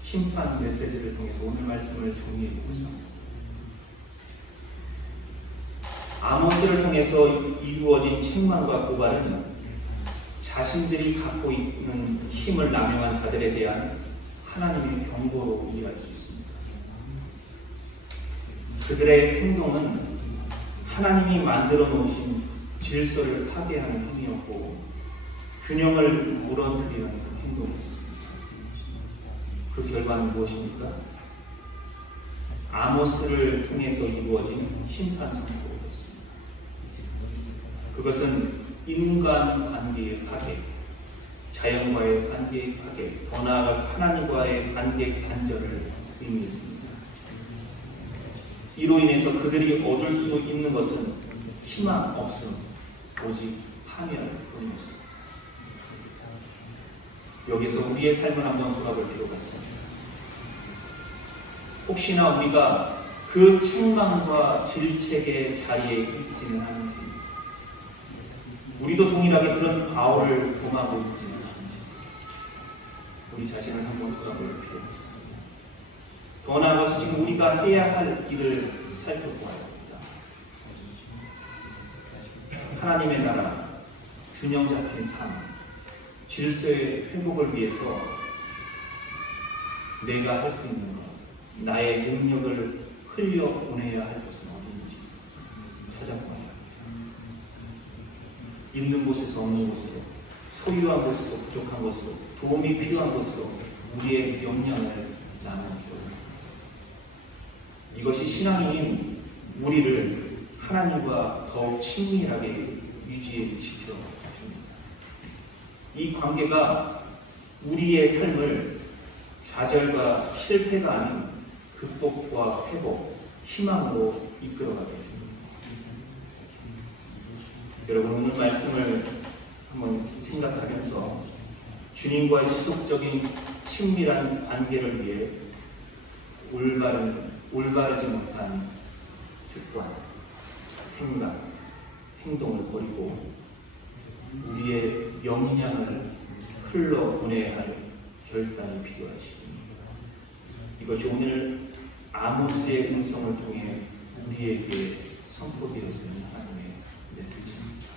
심판 메시지를 통해서 오늘 말씀을 정리해보고자 합니다. 아모스를 통해서 이루어진 책망과 고발은 자신들이 갖고 있는 힘을 남용한 자들에 대한 하나님의 경고로 이해할 수 있습니다. 그들의 행동은 하나님이 만들어 놓으신 질서를 파괴하는 행위였고 균형을 무너뜨리는 행동이었습니다. 그 결과는 무엇입니까? 아모스를 통해서 이루어진 심판 선포였습니다. 그것은 인간 관계의 파괴, 자연과의 관계의 파괴, 더 나아가서 하나님과의 관계 단절을 의미했습니다. 이로 인해서 그들이 얻을 수 있는 것은 희망 없음, 오직 파멸뿐이었습니다. 여기서 우리의 삶을 한번 돌아볼 필요가 있습니다. 혹시나 우리가 그 책망과 질책의 자리에 있지는 않은지, 우리도 동일하게 그런 과오를 범하고 있지는 않은지 우리 자신을 한번 돌아볼 필요가 있습니다. 더 나아가서 지금 우리가 해야 할 일을 살펴보아야 합니다. 하나님의 나라, 균형 잡힌 삶, 질서의 회복을 위해서 내가 할 수 있는 것, 나의 능력을 흘려보내야 할 것은 어디인지 찾아보아야 합니다. 있는 곳에서 없는 곳으로, 소유한 곳에서 부족한 곳으로, 도움이 필요한 곳으로 우리의 역량을 나눠주어야 합니다. 이것이 신앙인 우리를 하나님과 더욱 친밀하게 유지시켜 줍니다. 이 관계가 우리의 삶을 좌절과 실패가 아닌 극복과 회복, 희망으로 이끌어가게 해줍니다. 여러분, 오늘 말씀을 한번 생각하면서 주님과의 지속적인 친밀한 관계를 위해 올바르지 못한 습관, 생각, 행동을 버리고 우리의 역량을 흘러보내야 할 결단이 필요하십니다. 이것이 오늘 아모스의 음성을 통해 우리에게 선포되어지는 하나님의 메시지입니다.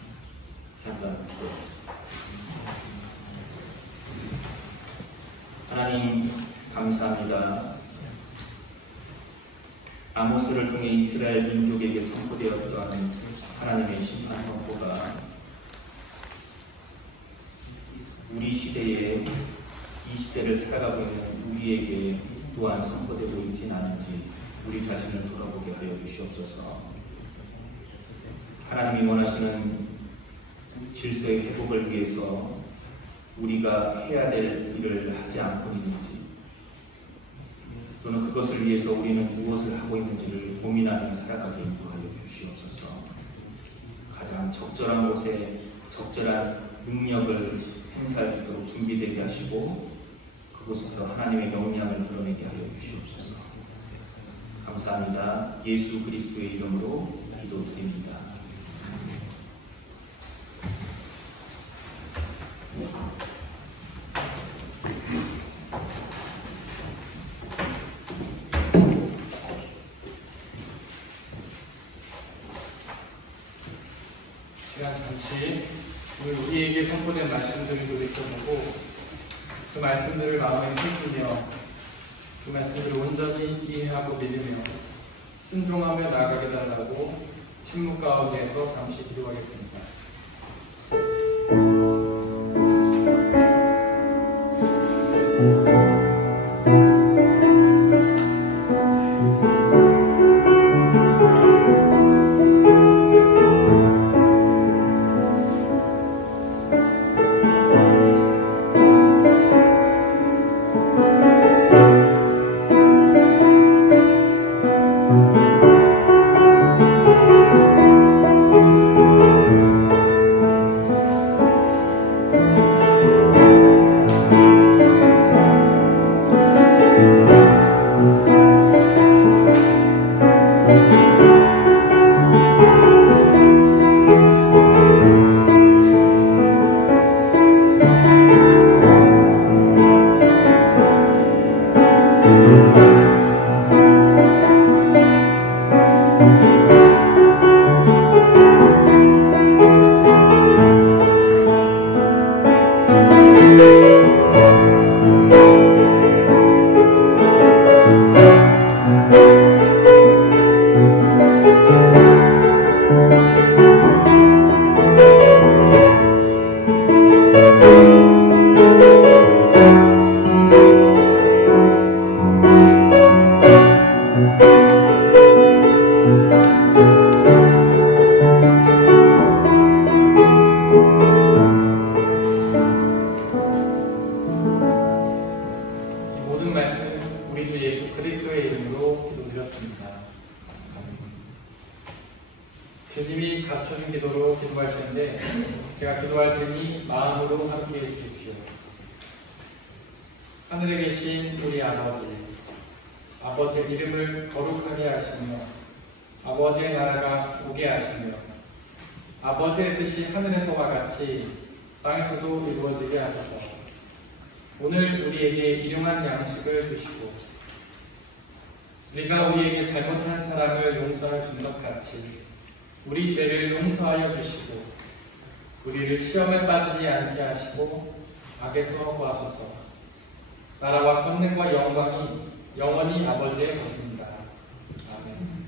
잠깐 들어보겠습니다. 하나님 감사합니다. 아모스를 통해 이스라엘 민족에게 선포되었던 하나님의 심판 선포가 우리 시대에 이 시대를 살아가고 있는 우리에게 또한 선포되고 있지는 않은지 우리 자신을 돌아보게 하여 주시옵소서. 하나님이 원하시는 질서의 회복을 위해서 우리가 해야 될 일을 하지 않고 있는지, 또는 그것을 위해서 우리는 무엇을 하고 있는지를 고민하며 살아가게 인도하여 주시옵소서. 가장 적절한 곳에 적절한 능력을 행사할 수 있도록 준비되게 하시고 그곳에서 하나님의 영향을 드러내게 하여 주시옵소서. 감사합니다. 예수 그리스도의 이름으로 기도드립니다. 시간 잠시 오늘 우리에게 선포된 말씀들을 돌이켜보고 그 말씀들을 마음에 새기며 그 말씀들을 온전히 이해하고 믿으며 순종하며 나아가게 달라고 침묵 가운데에서 잠시 기도하겠습니다. 우리 주 예수 그리스도의 이름으로 기도드렸습니다. 주님이 갖춰준 기도로 기도할 텐데 제가 기도할 테니 마음으로 함께해 주십시오. 하늘에 계신 우리 아버지, 아버지의 이름을 거룩하게 하시며 아버지의 나라가 오게 하시며 아버지의 뜻이 하늘에서와 같이 땅에서도 이루어지게 하소서. 오늘 우리에게 일용할 양식을 주시고 우리가 우리에게 잘못한 사람을 용서해 준 것 같이 우리 죄를 용서하여 주시고 우리를 시험에 빠지지 않게 하시고 악에서 구하소서. 나라와 권능과 영광이 영원히 아버지의 것입니다. 아멘.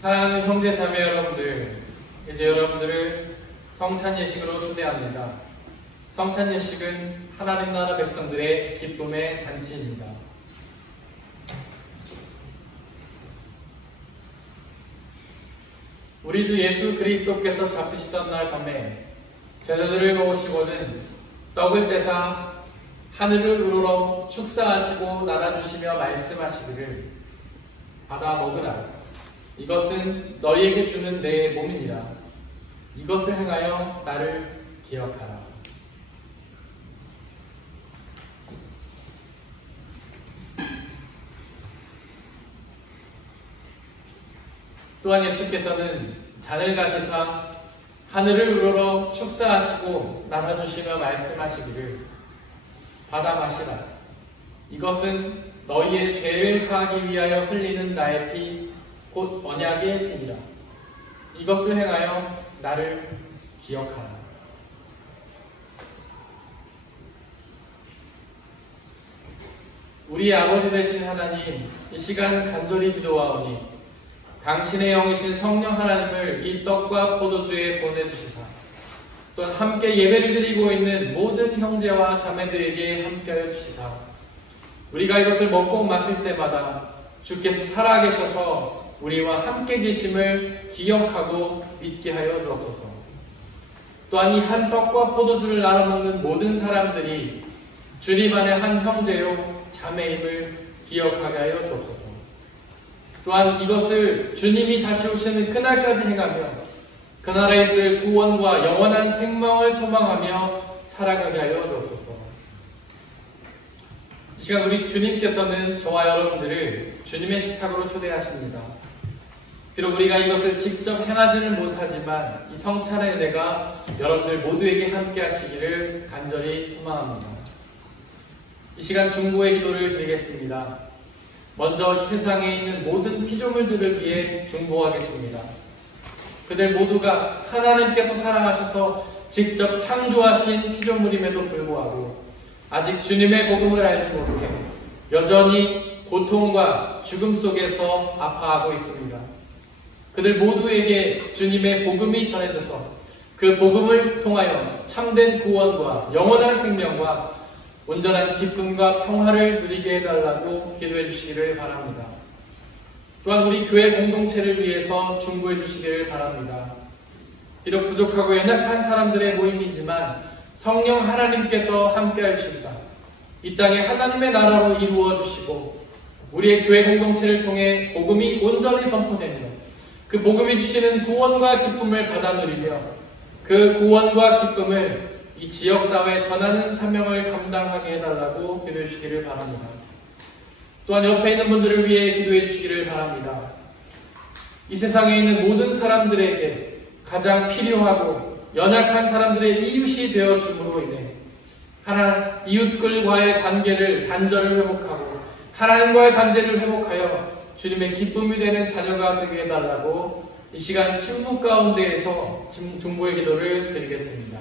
사랑하는 형제 자매 여러분들, 이제 여러분들을 성찬 예식으로 초대합니다. 성찬 예식은 하나님 나라 백성들의 기쁨의 잔치입니다. 우리 주 예수 그리스도께서 잡히시던 날 밤에 제자들을 모으시고는 떡을 떼사 하늘을 우러러 축사하시고 나눠주시며 말씀하시기를 받아 먹으라. 이것은 너희에게 주는 내 몸이니라. 이것을 행하여 나를 기억하라. 또한 예수께서는 잔을 가지사 하늘을 우러러 축사하시고 나눠주시며 말씀하시기를 받아 마시라. 이것은 너희의 죄를 사하기 위하여 흘리는 나의 피 곧 언약의 피니라. 이것을 행하여 나를 기억하라. 우리 아버지 되신 하나님, 이 시간 간절히 기도하오니 당신의 영이신 성령 하나님을 이 떡과 포도주에 보내주시사 또한 함께 예배를 드리고 있는 모든 형제와 자매들에게 함께하여 주시사 우리가 이것을 먹고 마실 때마다 주께서 살아계셔서 우리와 함께 계심을 기억하고 믿게 하여 주옵소서. 또한 이 한 떡과 포도주를 나눠 먹는 모든 사람들이 주님 안에 한 형제요 자매임을 기억하게 하여 주옵소서. 또한 이것을 주님이 다시 오시는 그날까지 행하며 그날에 있을 구원과 영원한 생명을 소망하며 살아가게 하여 주옵소서. 이 시간 우리 주님께서는 저와 여러분들을 주님의 식탁으로 초대하십니다. 비록 우리가 이것을 직접 행하지는 못하지만 이 성찬의 은혜가 여러분들 모두에게 함께 하시기를 간절히 소망합니다. 이 시간 중보의 기도를 드리겠습니다. 먼저 이 세상에 있는 모든 피조물들을 위해 중보하겠습니다. 그들 모두가 하나님께서 사랑하셔서 직접 창조하신 피조물임에도 불구하고 아직 주님의 복음을 알지 못해 여전히 고통과 죽음 속에서 아파하고 있습니다. 그들 모두에게 주님의 복음이 전해져서 그 복음을 통하여 참된 구원과 영원한 생명과 온전한 기쁨과 평화를 누리게 해달라고 기도해 주시기를 바랍니다. 또한 우리 교회 공동체를 위해서 중보해 주시기를 바랍니다. 비록 부족하고 연약한 사람들의 모임이지만 성령 하나님께서 함께해 주시사 이 땅에 하나님의 나라로 이루어 주시고 우리의 교회 공동체를 통해 복음이 온전히 선포되며 그 복음이 주시는 구원과 기쁨을 받아 누리며 그 구원과 기쁨을 이 지역사회에 전하는 사명을 감당하게 해달라고 기도해 주시기를 바랍니다. 또한 옆에 있는 분들을 위해 기도해 주시기를 바랍니다. 이 세상에 있는 모든 사람들에게 가장 필요하고 연약한 사람들의 이웃이 되어 줌으로 인해 이웃들과의 관계를 단절을 회복하고 하나님과의 단절을 회복하여 주님의 기쁨이 되는 자녀가 되게 해달라고 이 시간 침묵 가운데에서 중보의 기도를 드리겠습니다.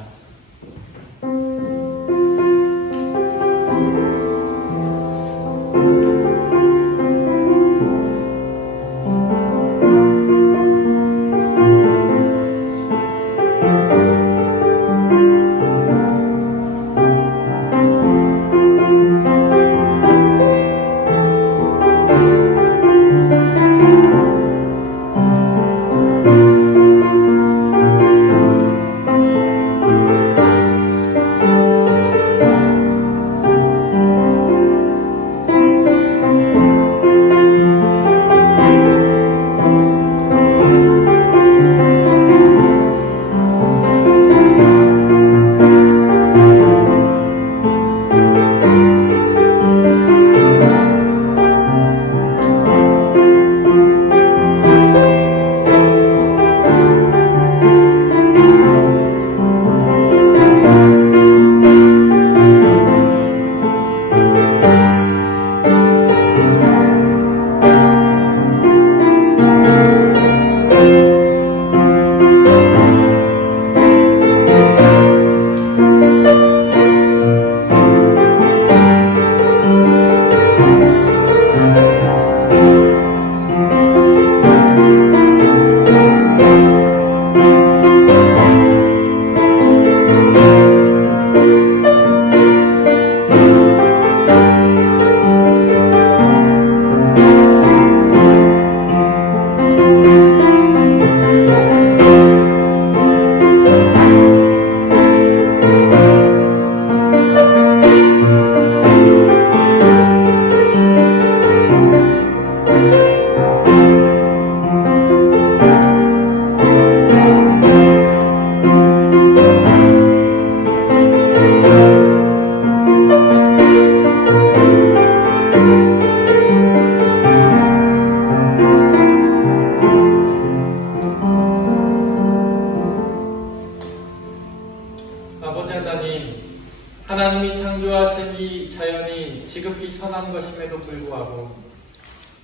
하나님이 창조하신 이 자연이 지극히 선한 것임에도 불구하고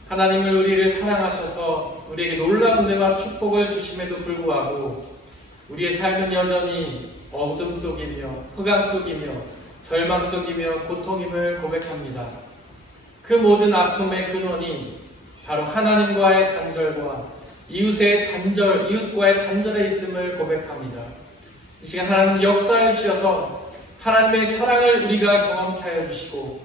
하나님을 우리를 사랑하셔서 우리에게 놀라운 은혜와 축복을 주심에도 불구하고 우리의 삶은 여전히 어둠 속이며 흑암 속이며 절망 속이며 고통임을 고백합니다. 그 모든 아픔의 근원이 바로 하나님과의 단절과 이웃과의 단절에 있음을 고백합니다. 이 시간 하나님 역사해 주셔서 하나님의 사랑을 우리가 경험케 하여 주시고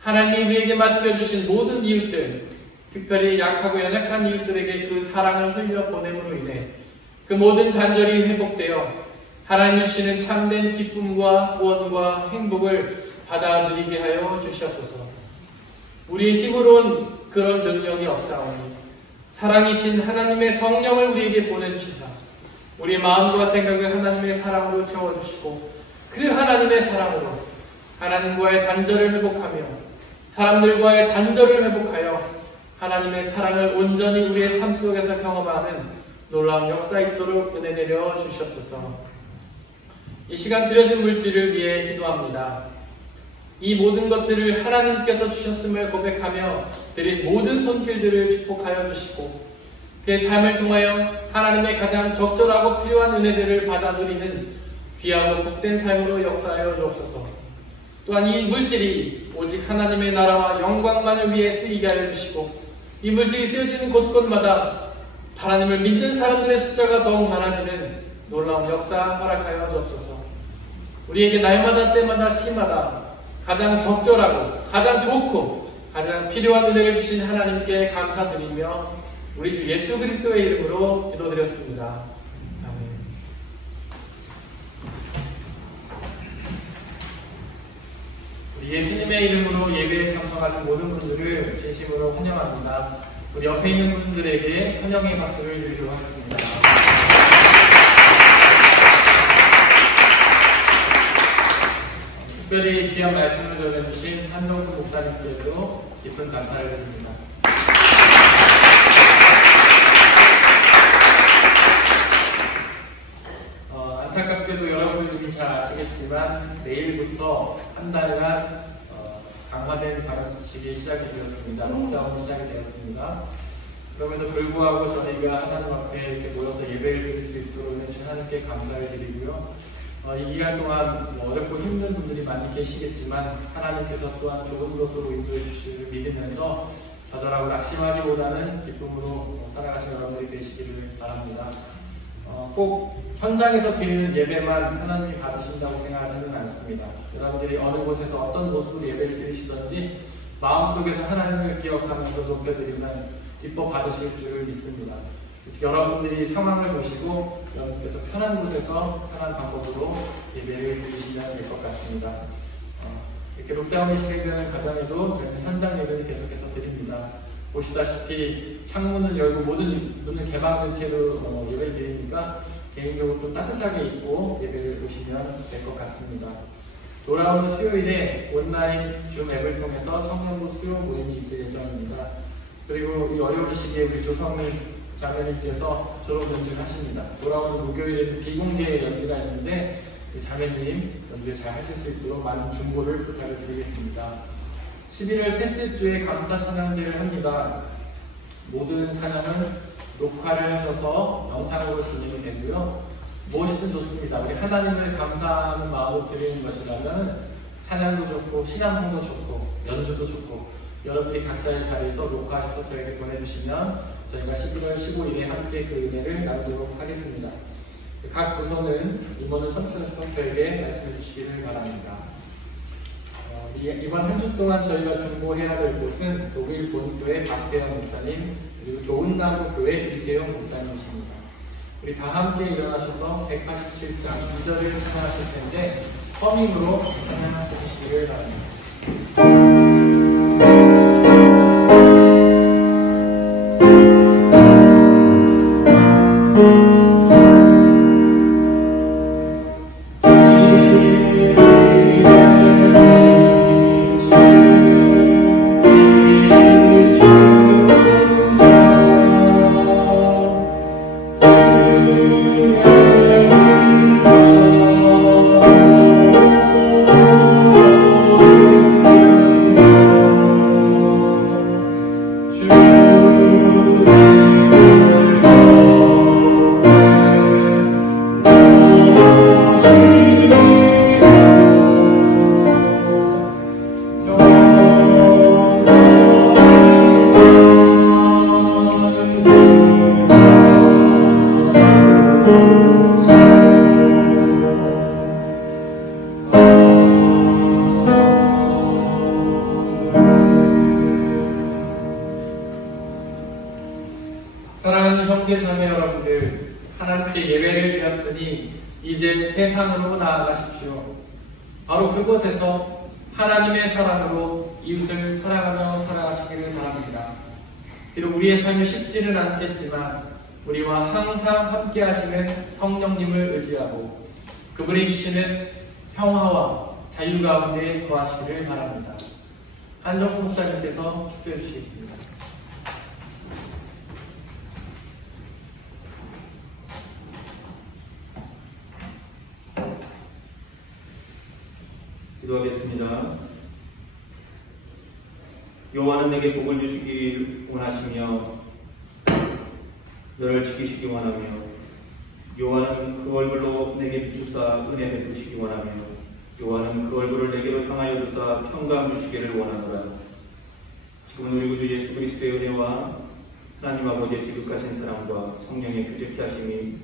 하나님이 우리에게 맡겨주신 모든 이웃들, 특별히 약하고 연약한 이웃들에게 그 사랑을 흘려 보냄으로 인해 그 모든 단절이 회복되어 하나님 주시는 참된 기쁨과 구원과 행복을 받아 누리게 하여 주시옵소서. 우리의 힘으로는 그런 능력이 없사오니 사랑이신 하나님의 성령을 우리에게 보내주시사 우리의 마음과 생각을 하나님의 사랑으로 채워주시고 그 하나님의 사랑으로 하나님과의 단절을 회복하며 사람들과의 단절을 회복하여 하나님의 사랑을 온전히 우리의 삶 속에서 경험하는 놀라운 역사 있도록 은혜 내려 주시옵소서. 이 시간 드려진 물질을 위해 기도합니다. 이 모든 것들을 하나님께서 주셨음을 고백하며 드린 모든 손길들을 축복하여 주시고 그의 삶을 통하여 하나님의 가장 적절하고 필요한 은혜들을 받아 누리는 귀하고 복된 삶으로 역사하여 주옵소서. 또한 이 물질이 오직 하나님의 나라와 영광만을 위해 쓰이게 하여 주시고 이 물질이 쓰여지는 곳곳마다 하나님을 믿는 사람들의 숫자가 더욱 많아지는 놀라운 역사 허락하여 주옵소서. 우리에게 날마다 때마다 시마다 가장 적절하고 가장 좋고 가장 필요한 은혜를 주신 하나님께 감사드리며 우리 주 예수 그리스도의 이름으로 기도드렸습니다. 아멘. 우리 예수님의 이름으로 예배에 참석하신 모든 분들을 진심으로 환영합니다. 우리 옆에 있는 분들에게 환영의 박수를 드리도록 하겠습니다. 특별히 귀한 말씀을 전해주신 한동수 목사님께도 깊은 감사를 드립니다. 안타깝게 안타깝게도 여러분들이 잘 아시겠지만 내일부터 한 달간 강화된 방역수칙이 시작이 되었습니다. 록다운이 시작이 되었습니다. 그럼에도 불구하고 저희가 하나님 앞에 이렇게 모여서 예배를 드릴 수 있도록 해주신 하나님께 감사를 드리고요. 이 기간 동안 어렵고 힘든 분들이 많이 계시겠지만 하나님께서 또한 좋은 것으로 인도해 주시기를 믿으면서 좌절하고 낙심하기보다는 기쁨으로 살아가신 여러분들이 되시기를 바랍니다. 꼭 현장에서 드리는 예배만 하나님이 받으신다고 생각하지는 않습니다. 여러분들이 어느 곳에서 어떤 모습으로 예배를 드리시든지 마음속에서 하나님을 기억하면서 높여드리면 기뻐 받으실 줄 믿습니다. 여러분들이 상황을 보시고 여러분께서 편한 곳에서 편한 방법으로 예배를 드리시면 될 것 같습니다. 이렇게 록다운이 진행되는 가정에도 저희는 현장 예배를 계속해서 드립니다. 보시다시피 창문을 열고 모든 문을 개방된 채로 예배를 드리니까 개인적으로 좀 따뜻하게 입고 예배를 보시면 될 것 같습니다. 돌아오는 수요일에 온라인 줌 앱을 통해서 청년부 수요 모임이 있을 예정입니다. 그리고 이 어려운 시기에 우리 조성민 자매님께서 졸업 연주를 하십니다. 돌아오는 목요일에는 비공개 연주가 있는데 자매님 연주 잘 하실 수 있도록 많은 중보를 부탁을 드리겠습니다. 11월 셋째 주에 감사 찬양제를 합니다. 모든 찬양은 녹화를 하셔서 영상으로 진행이 되고요. 무엇이든 좋습니다. 우리 하나님을 감사하는 마음으로 드리는 것이라면 찬양도 좋고 신앙송도 좋고 연주도 좋고 여러분들이 각자의 자리에서 녹화하셔서 저에게 보내주시면 저희가 11월 15일에 함께 그 은혜를 나누도록 하겠습니다. 각 부서는 임원을 선출해서 저에게 말씀해 주시기를 바랍니다. 이번 한 주 동안 저희가 중보해야 될 곳은 독일 본교회 박대영 목사님 그리고 좋은나무 교회 이세용 목사님이십니다. 우리 다 함께 일어나셔서 187장 2절을 찬양하실 텐데 허밍으로 찬양해 주시기를 바랍니다. 사랑하는 형제자매 여러분들, 하나님께 예배를 드렸으니 이제 세상으로 나아가십시오. 바로 그곳에서 하나님의 사랑으로 이웃을 사랑하며 살아가시기를 바랍니다. 비록 우리의 삶이 쉽지는 않겠지만 우리와 항상 함께 하시는 성령님을 의지하고 그분이 주시는 평화와 자유 가운데 거하시기를 바랍니다. 한정수 목사님께서 축도해 주시겠습니다. 기도하겠습니다. 여호와는 내게 복을 주시길 원하시며 너를 지키시기 원하며 여호와는 그 얼굴로 내게 비추사 은혜 베푸시기 원하며 여호와는 그 얼굴을 내게로 향하여 주사 평강 주시기를 원하노라. 지금은 우리 구주 예수 그리스도의 은혜와 하나님 아버지의 지극하신 사랑과 성령의 교제케 하심이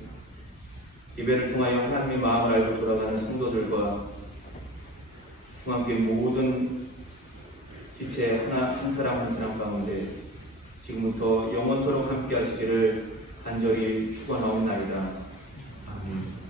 예배를 통하여 하나님의 마음을 알고 돌아가는 성도들과 중앙교회 모든 지체 한 사람 한 사람 가운데 지금부터 영원토록 함께 하시기를 간절히 축원하옵나이다. 아멘.